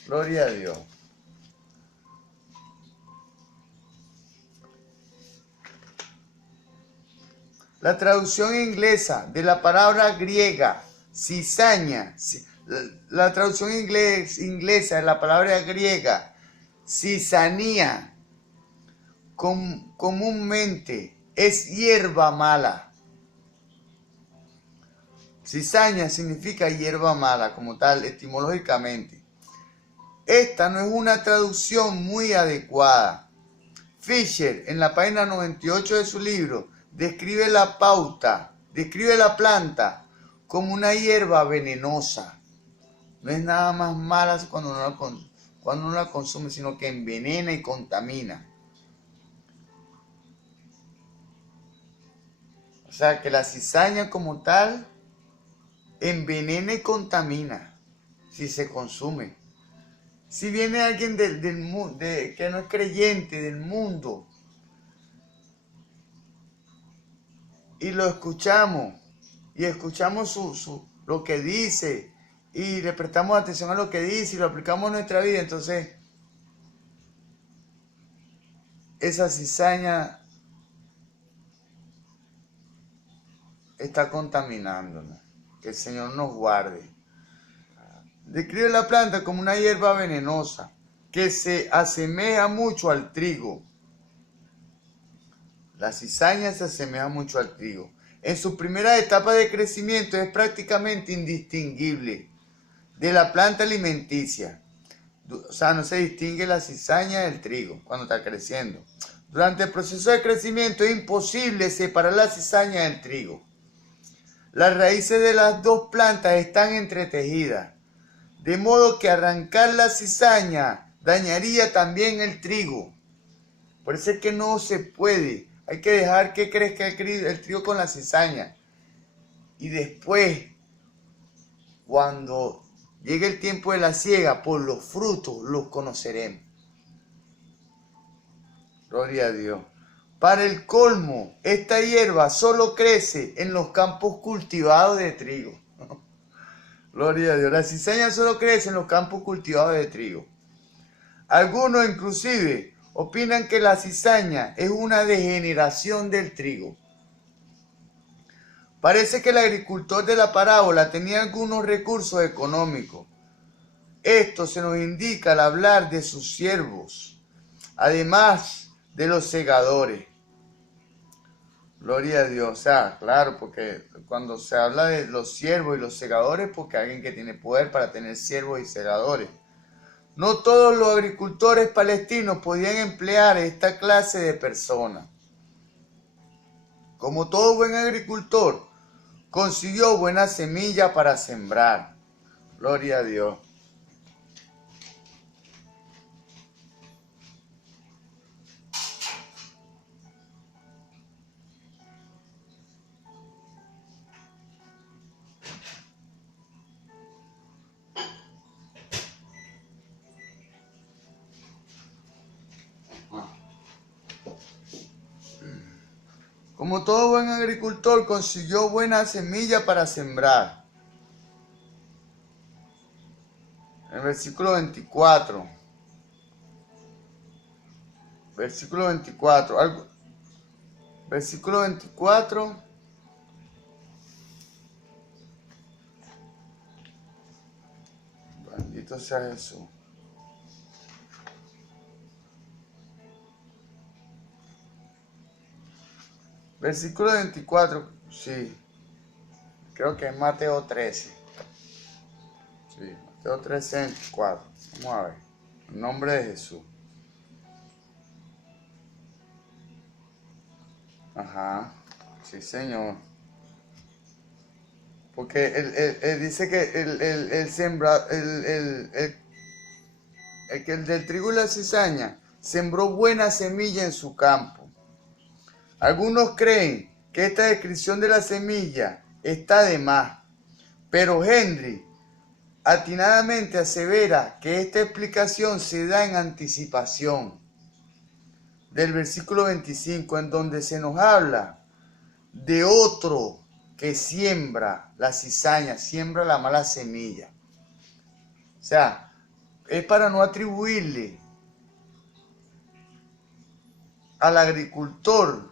Gloria a Dios. La traducción inglesa de la palabra griega cizaña, la traducción inglesa de la palabra griega cizanía, comúnmente es hierba mala. Cizaña significa hierba mala como tal, etimológicamente. Esta no es una traducción muy adecuada. Fisher, en la página 98 de su libro, describe la planta como una hierba venenosa. No es nada más mala cuando uno la consume, sino que envenena y contamina. O sea, que la cizaña como tal envenena y contamina si se consume. Si viene alguien que no es creyente del mundo y lo escuchamos, y escuchamos lo que dice, y le prestamos atención a lo que dice, y lo aplicamos en nuestra vida, entonces esa cizaña está contaminándonos. Que el Señor nos guarde. Describe la planta como una hierba venenosa que se asemeja mucho al trigo. La cizaña se asemeja mucho al trigo. En su primera etapa de crecimiento es prácticamente indistinguible de la planta alimenticia. O sea, no se distingue la cizaña del trigo cuando está creciendo. Durante el proceso de crecimiento es imposible separar la cizaña del trigo. Las raíces de las dos plantas están entretejidas, de modo que arrancar la cizaña dañaría también el trigo. Por eso es que no se puede. Hay que dejar que crezca el trigo con la cizaña. Y después, cuando llegue el tiempo de la siega, por los frutos los conoceremos. Gloria a Dios. Para el colmo, esta hierba solo crece en los campos cultivados de trigo. Gloria a Dios. La cizaña solo crece en los campos cultivados de trigo. Algunos inclusive opinan que la cizaña es una degeneración del trigo. Parece que el agricultor de la parábola tenía algunos recursos económicos. Esto se nos indica al hablar de sus siervos, además de los segadores. Gloria a Dios. O sea, claro, porque cuando se habla de los siervos y los segadores, porque hay alguien que tiene poder para tener siervos y segadores. No todos los agricultores palestinos podían emplear esta clase de personas. Como todo buen agricultor, consiguió buena semilla para sembrar. Gloria a Dios. Como todo buen agricultor, consiguió buena semilla para sembrar. En el versículo 24. Versículo 24. Versículo 24. Bendito sea Jesús. Versículo 24, sí, creo que es Mateo 13. Sí, Mateo 13, 24. Vamos a ver, en nombre de Jesús. Ajá, sí Señor. Porque él dice que el del trigo y la cizaña sembró buena semilla en su campo. Algunos creen que esta descripción de la semilla está de más, pero Henry atinadamente asevera que esta explicación se da en anticipación del versículo 25, en donde se nos habla de otro que siembra la cizaña, siembra la mala semilla. O sea, es para no atribuirle al agricultor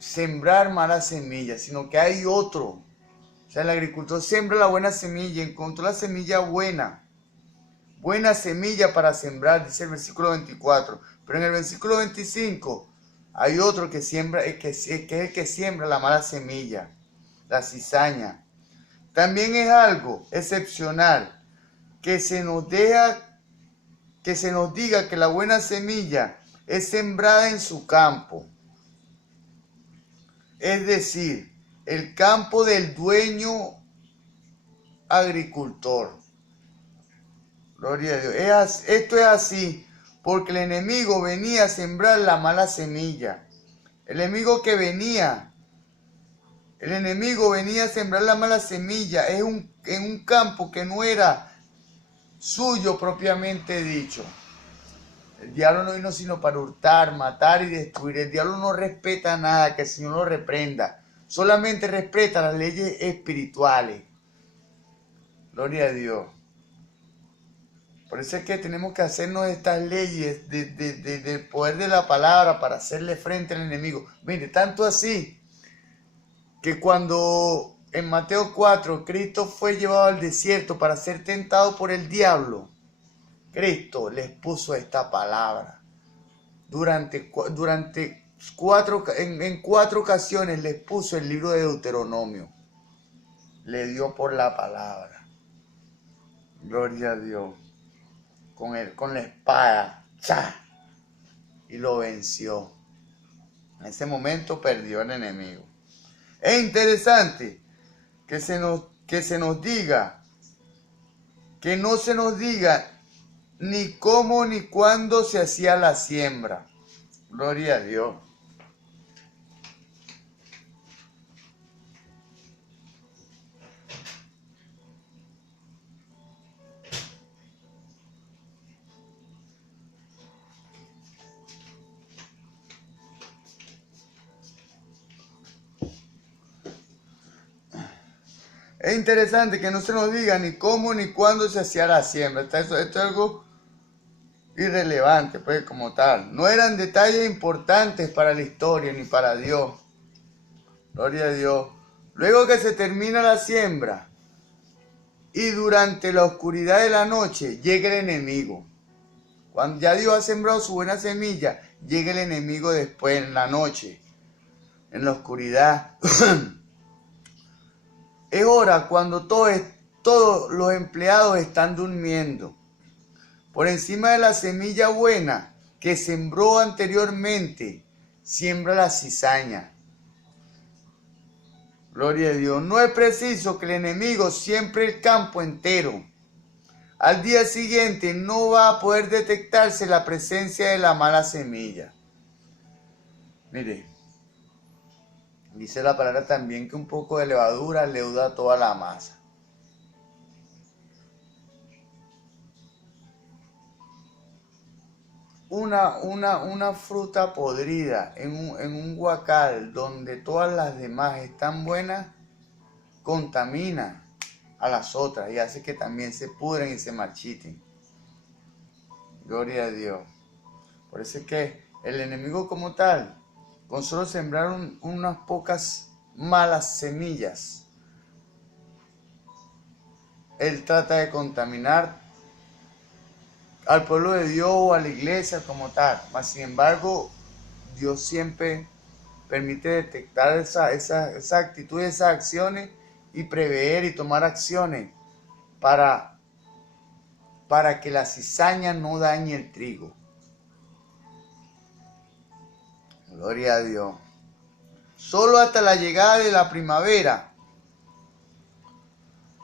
sembrar mala semilla, sino que hay otro. O sea, el agricultor siembra la buena semilla, encontró la semilla buena semilla para sembrar, dice el versículo 24. Pero en el versículo 25 hay otro que siembra, que es el que siembra la mala semilla, la cizaña. También es algo excepcional que se nos diga que la buena semilla es sembrada en su campo. Es decir, el campo del dueño agricultor. Gloria a Dios. Esto es así porque el enemigo venía a sembrar la mala semilla. El enemigo venía a sembrar la mala semilla en un campo que no era suyo propiamente dicho. El diablo no vino sino para hurtar, matar y destruir. El diablo no respeta nada, que el Señor lo reprenda. Solamente respeta las leyes espirituales. Gloria a Dios. Por eso es que tenemos que hacernos estas leyes del poder de la palabra para hacerle frente al enemigo. Mire, tanto así que cuando en Mateo 4 Cristo fue llevado al desierto para ser tentado por el diablo, Cristo les puso esta palabra. En 4 ocasiones les puso el libro de Deuteronomio. Le dio por la palabra. Gloria a Dios. Con la espada. ¡Cha! Y lo venció. En ese momento perdió el enemigo. Es interesante que no se nos diga ni cómo ni cuándo se hacía la siembra. Gloria a Dios. Es interesante que no se nos diga ni cómo ni cuándo se hacía la siembra. Esto es algo irrelevante, pues, como tal. No eran detalles importantes para la historia ni para Dios. Gloria a Dios. Luego que se termina la siembra y durante la oscuridad de la noche llega el enemigo. Cuando ya Dios ha sembrado su buena semilla, llega el enemigo después en la noche, en la oscuridad. Es hora cuando todos los empleados están durmiendo. Por encima de la semilla buena que sembró anteriormente, siembra la cizaña. Gloria a Dios. No es preciso que el enemigo siembre el campo entero. Al día siguiente no va a poder detectarse la presencia de la mala semilla. Mire, dice la palabra también que un poco de levadura leuda toda la masa. Una fruta podrida en un huacal donde todas las demás están buenas, contamina a las otras y hace que también se pudren y se marchiten. Gloria a Dios. Por eso es que el enemigo como tal, con solo sembrar unas pocas malas semillas, él trata de contaminar al pueblo de Dios o a la iglesia como tal. Mas sin embargo, Dios siempre permite detectar esa actitud, esas acciones y prever y tomar acciones para que la cizaña no dañe el trigo. Gloria a Dios. Solo hasta la llegada de la primavera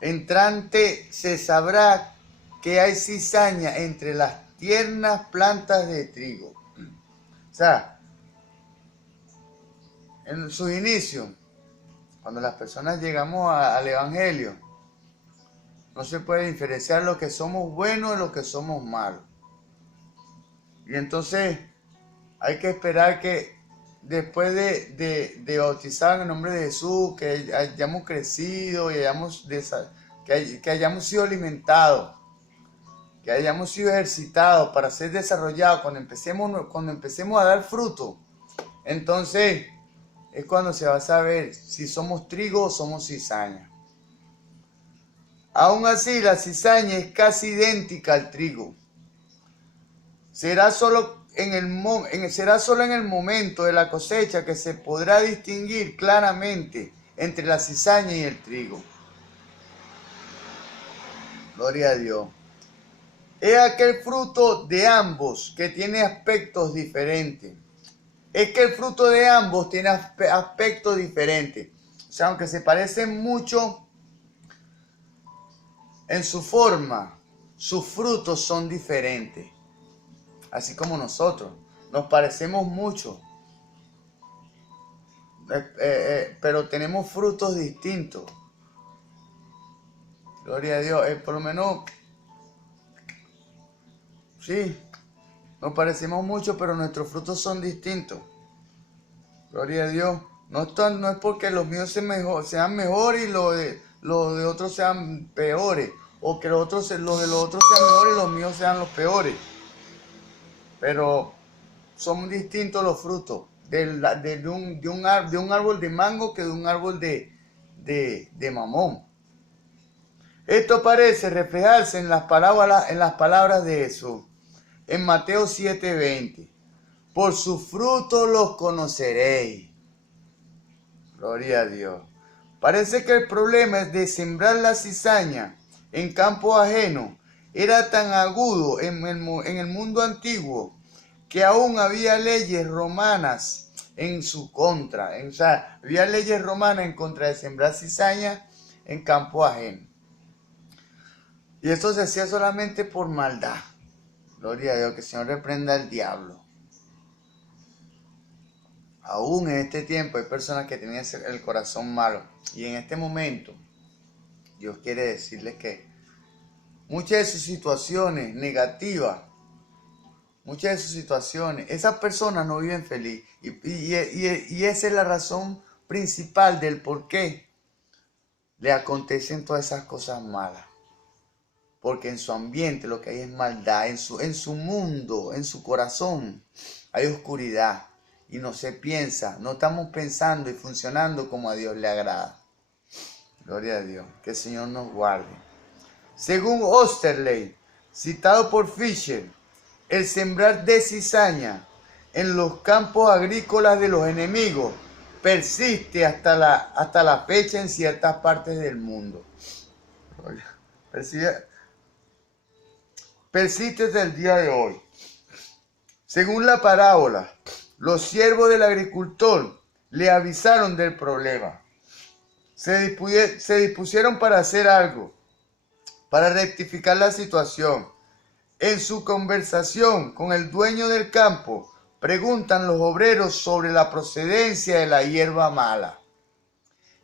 entrante se sabrá que hay cizaña entre las tiernas plantas de trigo. O sea, en sus inicios, cuando las personas llegamos al Evangelio, no se puede diferenciar lo que somos buenos de lo que somos malos. Y entonces hay que esperar que después de bautizar en el nombre de Jesús, que hayamos crecido y que hayamos sido alimentados, que hayamos sido ejercitados para ser desarrollados, cuando empecemos a dar fruto, entonces es cuando se va a saber si somos trigo o somos cizaña. Aún así, la cizaña es casi idéntica al trigo. Será solo en el momento de la cosecha que se podrá distinguir claramente entre la cizaña y el trigo. Gloria a Dios. Es aquel fruto de ambos que tiene aspectos diferentes. Es que el fruto de ambos tiene aspectos diferentes. O sea, aunque se parecen mucho en su forma, sus frutos son diferentes. Así como nosotros, nos parecemos mucho, pero tenemos frutos distintos. Gloria a Dios, por lo menos, sí, nos parecemos mucho, pero nuestros frutos son distintos. Gloria a Dios. No es porque los míos sean mejores y los de otros sean peores, o que los de los otros sean mejores y los míos sean los peores. Pero son distintos los frutos de un árbol de mango que de un árbol de mamón. Esto parece reflejarse en las palabras de Jesús. En Mateo 7:20. Por sus frutos los conoceréis. Gloria a Dios. Parece que el problema de sembrar la cizaña en campo ajeno era tan agudo en el mundo antiguo que aún había leyes romanas en su contra. O sea, había leyes romanas en contra de sembrar cizaña en campo ajeno. Y esto se hacía solamente por maldad. Gloria a Dios, que el Señor reprenda al diablo. Aún en este tiempo hay personas que tienen el corazón malo. Y en este momento, Dios quiere decirles que muchas de sus situaciones negativas, esas personas no viven feliz. Y esa es la razón principal del por qué le acontecen todas esas cosas malas. Porque en su ambiente lo que hay es maldad, en su mundo, en su corazón hay oscuridad. Y no se piensa, no estamos pensando y funcionando como a Dios le agrada. Gloria a Dios, que el Señor nos guarde. Según Osterley, citado por Fisher, el sembrar de cizaña en los campos agrícolas de los enemigos persiste hasta la fecha en ciertas partes del mundo. Persiste desde el día de hoy. Según la parábola, los siervos del agricultor le avisaron del problema. Se dispusieron para hacer algo, para rectificar la situación. En su conversación con el dueño del campo, preguntan los obreros sobre la procedencia de la hierba mala.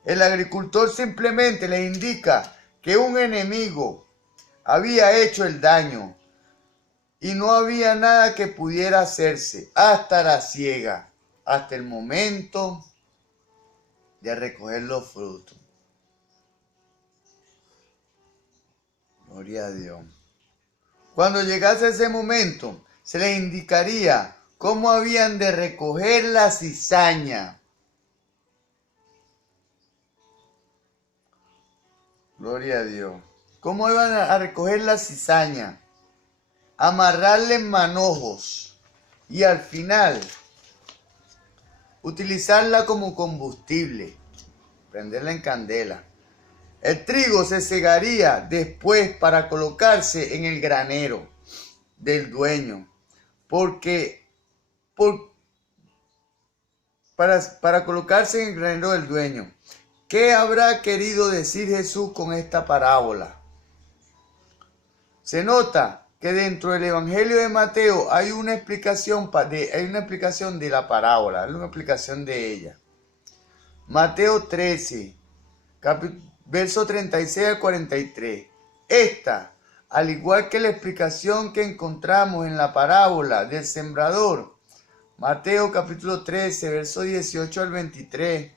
El agricultor simplemente les indica que un enemigo había hecho el daño y no había nada que pudiera hacerse hasta la siega, hasta el momento de recoger los frutos. Gloria a Dios. Cuando llegase ese momento, se les indicaría cómo habían de recoger la cizaña. Gloria a Dios. ¿Cómo iban a recoger la cizaña? Amarrarle en manojos y al final utilizarla como combustible, prenderla en candela. El trigo se segaría después para colocarse en el granero del dueño, para colocarse en el granero del dueño. ¿Qué habrá querido decir Jesús con esta parábola? Se nota que dentro del Evangelio de Mateo hay una explicación de la parábola, hay una explicación de ella. Mateo 13, verso 36 al 43. Esta, al igual que la explicación que encontramos en la parábola del sembrador, Mateo capítulo 13, verso 18 al 23,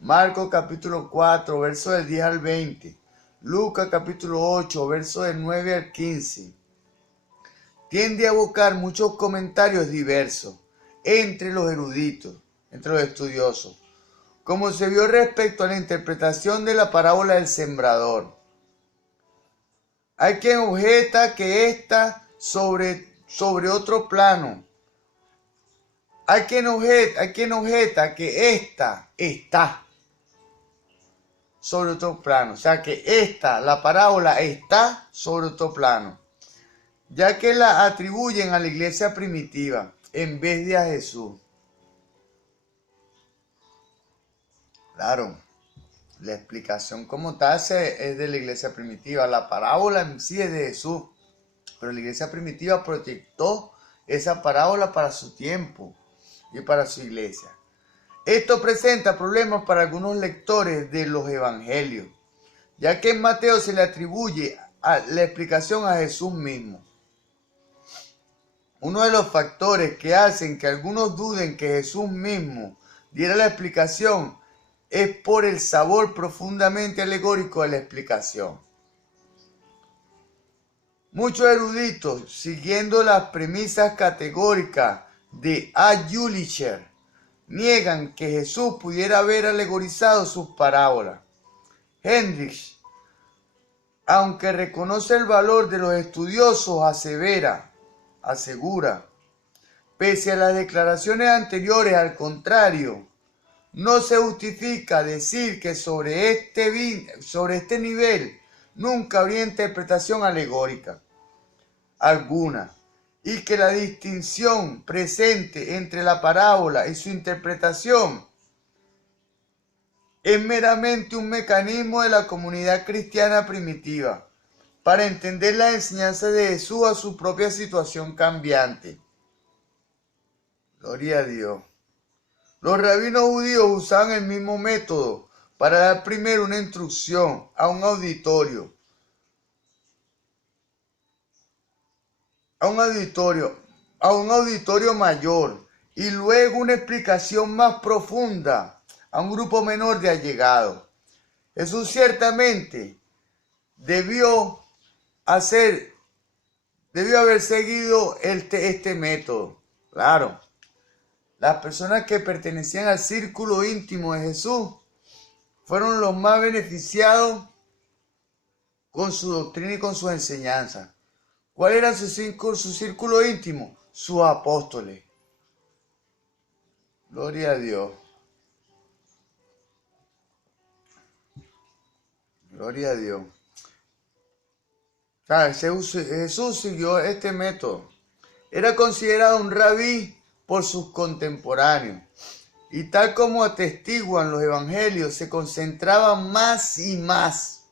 Marcos capítulo 4, verso del 10 al 20, Lucas capítulo 8, verso del 9 al 15, tiende a evocar muchos comentarios diversos entre los eruditos, entre los estudiosos, como se vio respecto a la interpretación de la parábola del sembrador. Hay quien objeta que está sobre otro plano. Hay quien objeta que esta está sobre otro plano. O sea que la parábola está sobre otro plano, ya que la atribuyen a la iglesia primitiva en vez de a Jesús. Claro, la explicación como tal es de la iglesia primitiva. La parábola en sí es de Jesús, pero la iglesia primitiva proyectó esa parábola para su tiempo y para su iglesia. Esto presenta problemas para algunos lectores de los evangelios, ya que en Mateo se le atribuye la explicación a Jesús mismo. Uno de los factores que hacen que algunos duden que Jesús mismo diera la explicación es por el sabor profundamente alegórico de la explicación. Muchos eruditos, siguiendo las premisas categóricas de A. Jülicher, niegan que Jesús pudiera haber alegorizado sus parábolas. Hendricks, aunque reconoce el valor de los estudiosos, asegura, pese a las declaraciones anteriores, al contrario, no se justifica decir que sobre este nivel nunca habría interpretación alegórica alguna, y que la distinción presente entre la parábola y su interpretación es meramente un mecanismo de la comunidad cristiana primitiva para entender la enseñanza de Jesús a su propia situación cambiante. Gloria a Dios. Los rabinos judíos usaban el mismo método para dar primero una instrucción a un auditorio mayor y luego una explicación más profunda a un grupo menor de allegados. Jesús ciertamente debió haber seguido este método. Claro, las personas que pertenecían al círculo íntimo de Jesús fueron los más beneficiados con su doctrina y con sus enseñanzas. ¿Cuál era su círculo íntimo? Sus apóstoles. Gloria a Dios. Gloria a Dios. Jesús siguió este método. Era considerado un rabí por sus contemporáneos. Y tal como atestiguan los evangelios, se concentraba más y más.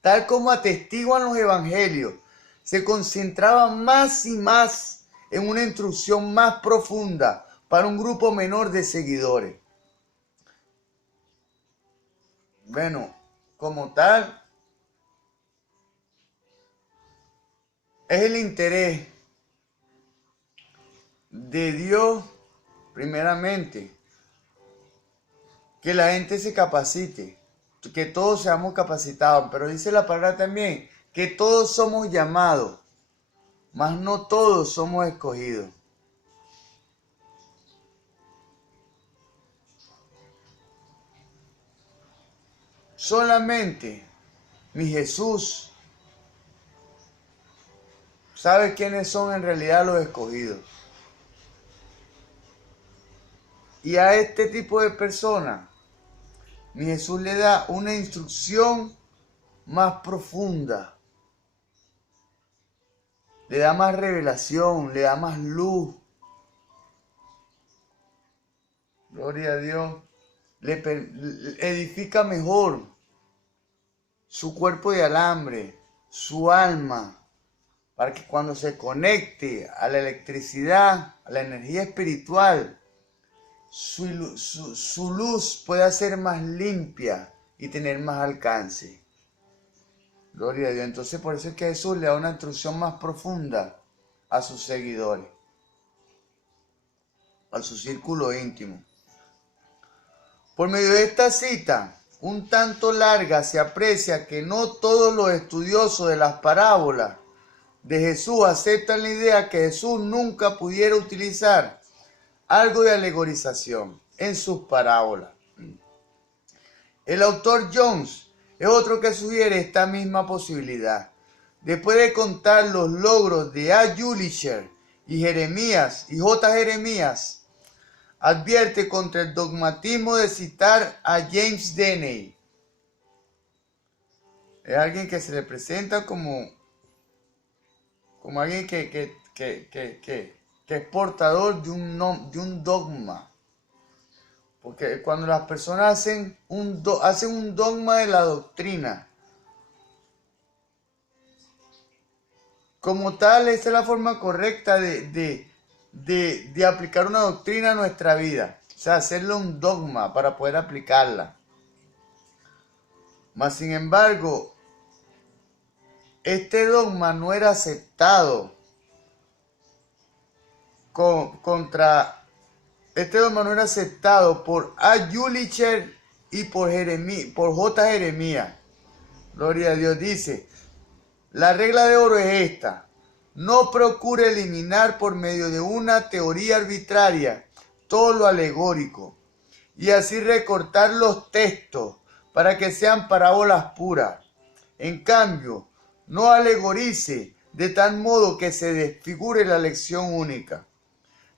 Tal como atestiguan los evangelios, se concentraba más y más en una instrucción más profunda para un grupo menor de seguidores. Bueno, como tal, es el interés de Dios, primeramente, que la gente se capacite, que todos seamos capacitados, pero dice la palabra también que todos somos llamados, mas no todos somos escogidos. Solamente mi Jesús sabe quiénes son en realidad los escogidos. Y a este tipo de personas, mi Jesús le da una instrucción más profunda. Le da más revelación, le da más luz. Gloria a Dios. Le edifica mejor su cuerpo de alambre, su alma, para que cuando se conecte a la electricidad, a la energía espiritual, su luz pueda ser más limpia y tener más alcance. Gloria a Dios. Entonces por eso es que Jesús le da una instrucción más profunda a sus seguidores, a su círculo íntimo. Por medio de esta cita, un tanto larga, se aprecia que no todos los estudiosos de las parábolas de Jesús aceptan la idea que Jesús nunca pudiera utilizar algo de alegorización en sus parábolas. El autor Jones es otro que sugiere esta misma posibilidad. Después de contar los logros de A. Jülicher y J. Jeremías, advierte contra el dogmatismo de citar a James Denney. Es alguien que se le presenta como alguien que es portador de un dogma. Porque cuando las personas hacen un dogma de la doctrina, como tal, esa es la forma correcta de aplicar una doctrina a nuestra vida. O sea, hacerle un dogma para poder aplicarla. Mas, sin embargo, este dogma no era aceptado contra este hermano era aceptado por A. Julicher y por J. Jeremías. Gloria a Dios. Dice, la regla de oro es esta: no procure eliminar por medio de una teoría arbitraria todo lo alegórico y así recortar los textos para que sean parábolas puras. En cambio, no alegorice de tal modo que se desfigure la lección única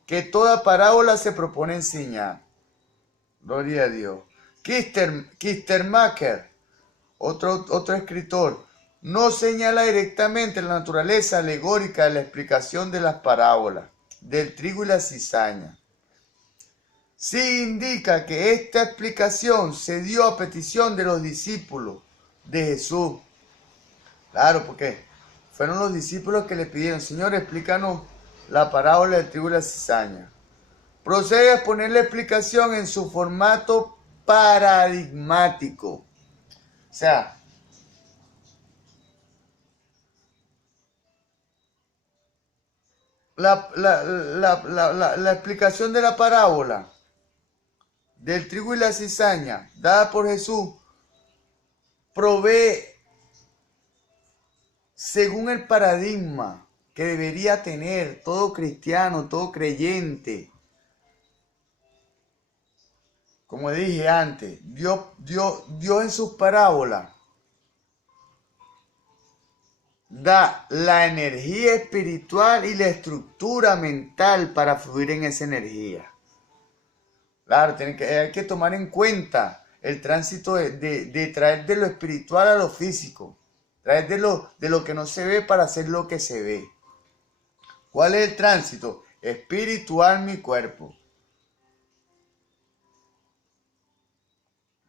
que toda parábola se propone enseñar. Gloria a Dios. Kistermacher, otro escritor, no señala directamente la naturaleza alegórica de la explicación de las parábolas del trigo y la cizaña. Sí indica que esta explicación se dio a petición de los discípulos de Jesús. Claro, porque fueron los discípulos que le pidieron, Señor, explícanos la parábola del trigo y la cizaña. Procede a exponer la explicación en su formato paradigmático. O sea, la explicación de la parábola del trigo y la cizaña dada por Jesús provee según el paradigma que debería tener todo cristiano, todo creyente. Como dije antes, Dios en sus parábolas da la energía espiritual y la estructura mental para fluir en esa energía. Claro, hay que tomar en cuenta el tránsito de traer de lo espiritual a lo físico. Traer de lo que no se ve para hacer lo que se ve. ¿Cuál es el tránsito? Espiritual mi cuerpo.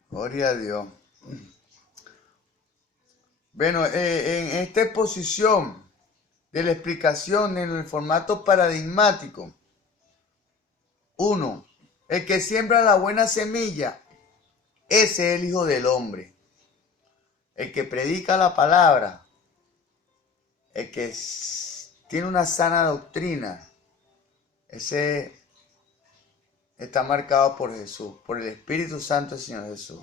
Gloria a Dios. Bueno, en esta exposición de la explicación en el formato paradigmático, 1. El que siembra la buena semilla, ese es el Hijo del Hombre. El que predica la palabra, el que tiene una sana doctrina, ese está marcado por Jesús, por el Espíritu Santo del Señor Jesús.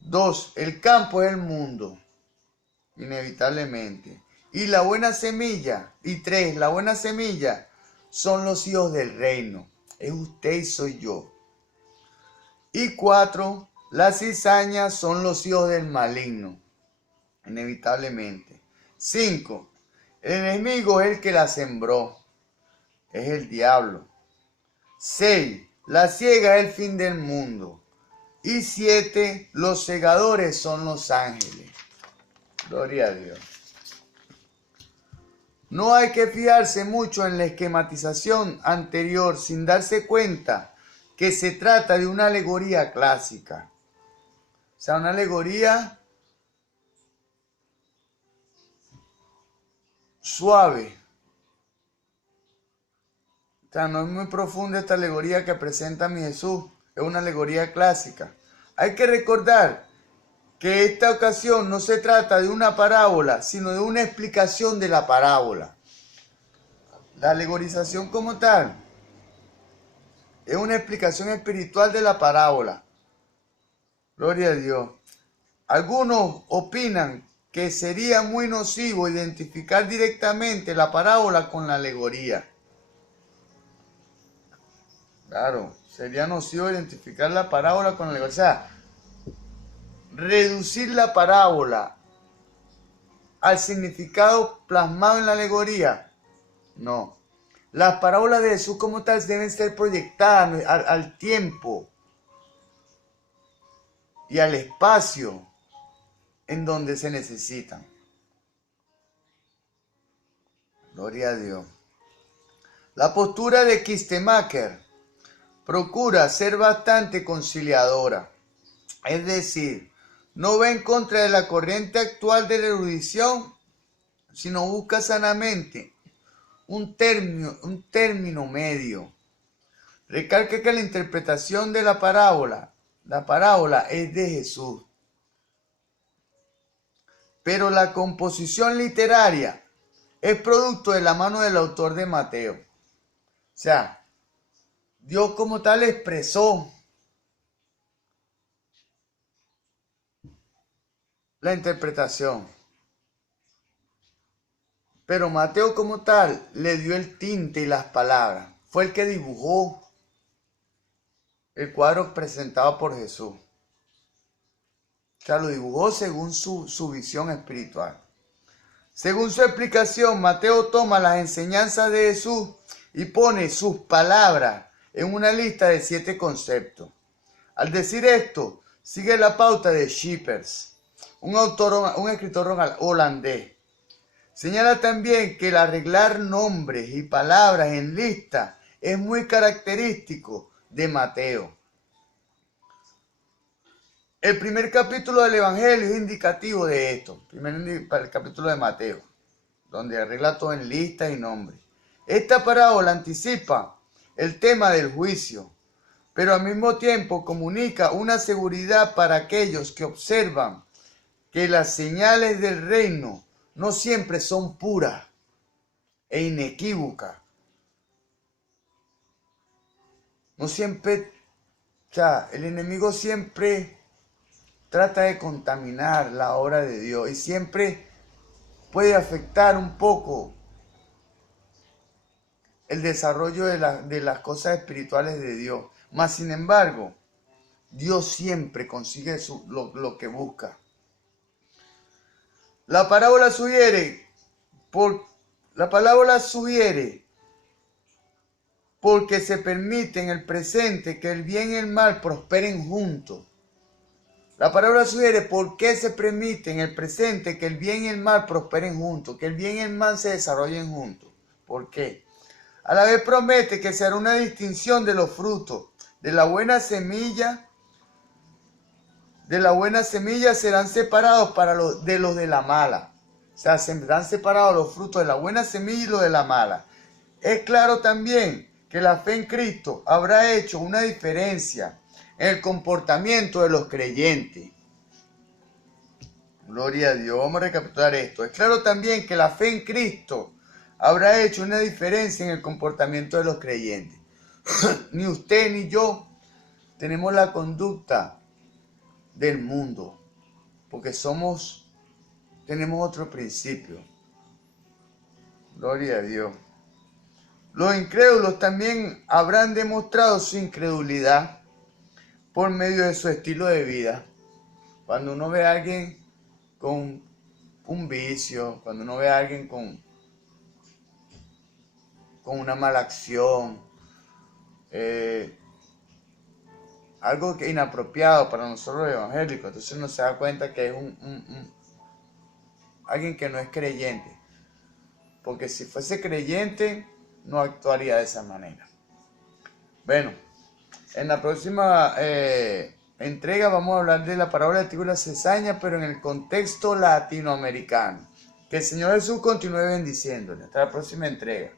2. El campo es el mundo, inevitablemente. Y la buena semilla. Y 3. La buena semilla son los hijos del reino. Es usted y soy yo. Y 4. Las cizañas son los hijos del maligno, inevitablemente. 5. El enemigo es el que la sembró, es el diablo. 6. La siega es el fin del mundo. Y 7. Los segadores son los ángeles. Gloria a Dios. No hay que fiarse mucho en la esquematización anterior sin darse cuenta que se trata de una alegoría clásica. O sea, una alegoría suave. O sea, no es muy profunda esta alegoría que presenta mi Jesús. Es una alegoría clásica. Hay que recordar que esta ocasión no se trata de una parábola, sino de una explicación de la parábola. La alegorización como tal es una explicación espiritual de la parábola. Gloria a Dios. Algunos opinan que sería muy nocivo identificar directamente la parábola con la alegoría. Claro, sería nocivo identificar la parábola con la alegoría. O sea, reducir la parábola al significado plasmado en la alegoría. No. Las parábolas de Jesús como tal deben ser proyectadas al tiempo y al espacio en donde se necesitan. Gloria a Dios. La postura de Kistemacher procura ser bastante conciliadora. Es decir, no va en contra de la corriente actual de la erudición, sino busca sanamente un término medio. Recalca que la interpretación de la parábola es de Jesús. Pero la composición literaria es producto de la mano del autor de Mateo. sea, Dios como tal expresó la interpretación. Pero Mateo como tal le dio el tinte y las palabras. Fue el que dibujó el cuadro presentado por Jesús. O sea, lo dibujó según su visión espiritual. Según su explicación, Mateo toma las enseñanzas de Jesús y pone sus palabras en una lista de 7 conceptos. Al decir esto, sigue la pauta de Schippers, un escritor holandés. Señala también que el arreglar nombres y palabras en lista es muy característico de Mateo. El primer capítulo del Evangelio es indicativo de esto. El capítulo de Mateo, donde arregla todo en listas y nombres. Esta parábola anticipa el tema del juicio, pero al mismo tiempo comunica una seguridad para aquellos que observan que las señales del reino no siempre son puras e inequívocas. No siempre, o sea, el enemigo siempre trata de contaminar la obra de Dios y siempre puede afectar un poco el desarrollo de las cosas espirituales de Dios. Mas, sin embargo, Dios siempre consigue lo que busca. La parábola sugiere porque se permite en el presente que el bien y el mal prosperen juntos. La parábola sugiere por qué se permite en el presente que el bien y el mal prosperen juntos, que el bien y el mal se desarrollen juntos. ¿Por qué? A la vez promete que se hará una distinción de los frutos. De la buena semilla serán separados de los de la mala. O sea, serán separados los frutos de la buena semilla y los de la mala. Es claro también que la fe en Cristo habrá hecho una diferencia en el comportamiento de los creyentes. Gloria a Dios. Vamos a recapitular esto. Es claro también que la fe en Cristo habrá hecho una diferencia en el comportamiento de los creyentes. Ni usted ni yo tenemos la conducta del mundo, porque tenemos otro principio. Gloria a Dios. Los incrédulos también habrán demostrado su incredulidad por medio de su estilo de vida. Cuando uno ve a alguien con un vicio, cuando uno ve a alguien con una mala acción, algo que es inapropiado para nosotros los evangélicos, entonces uno se da cuenta que es alguien que no es creyente, porque si fuese creyente no actuaría de esa manera. Bueno, en la próxima entrega vamos a hablar de la parábola del trigo y la cizaña, pero en el contexto latinoamericano. Que el Señor Jesús continúe bendiciéndole. Hasta la próxima entrega.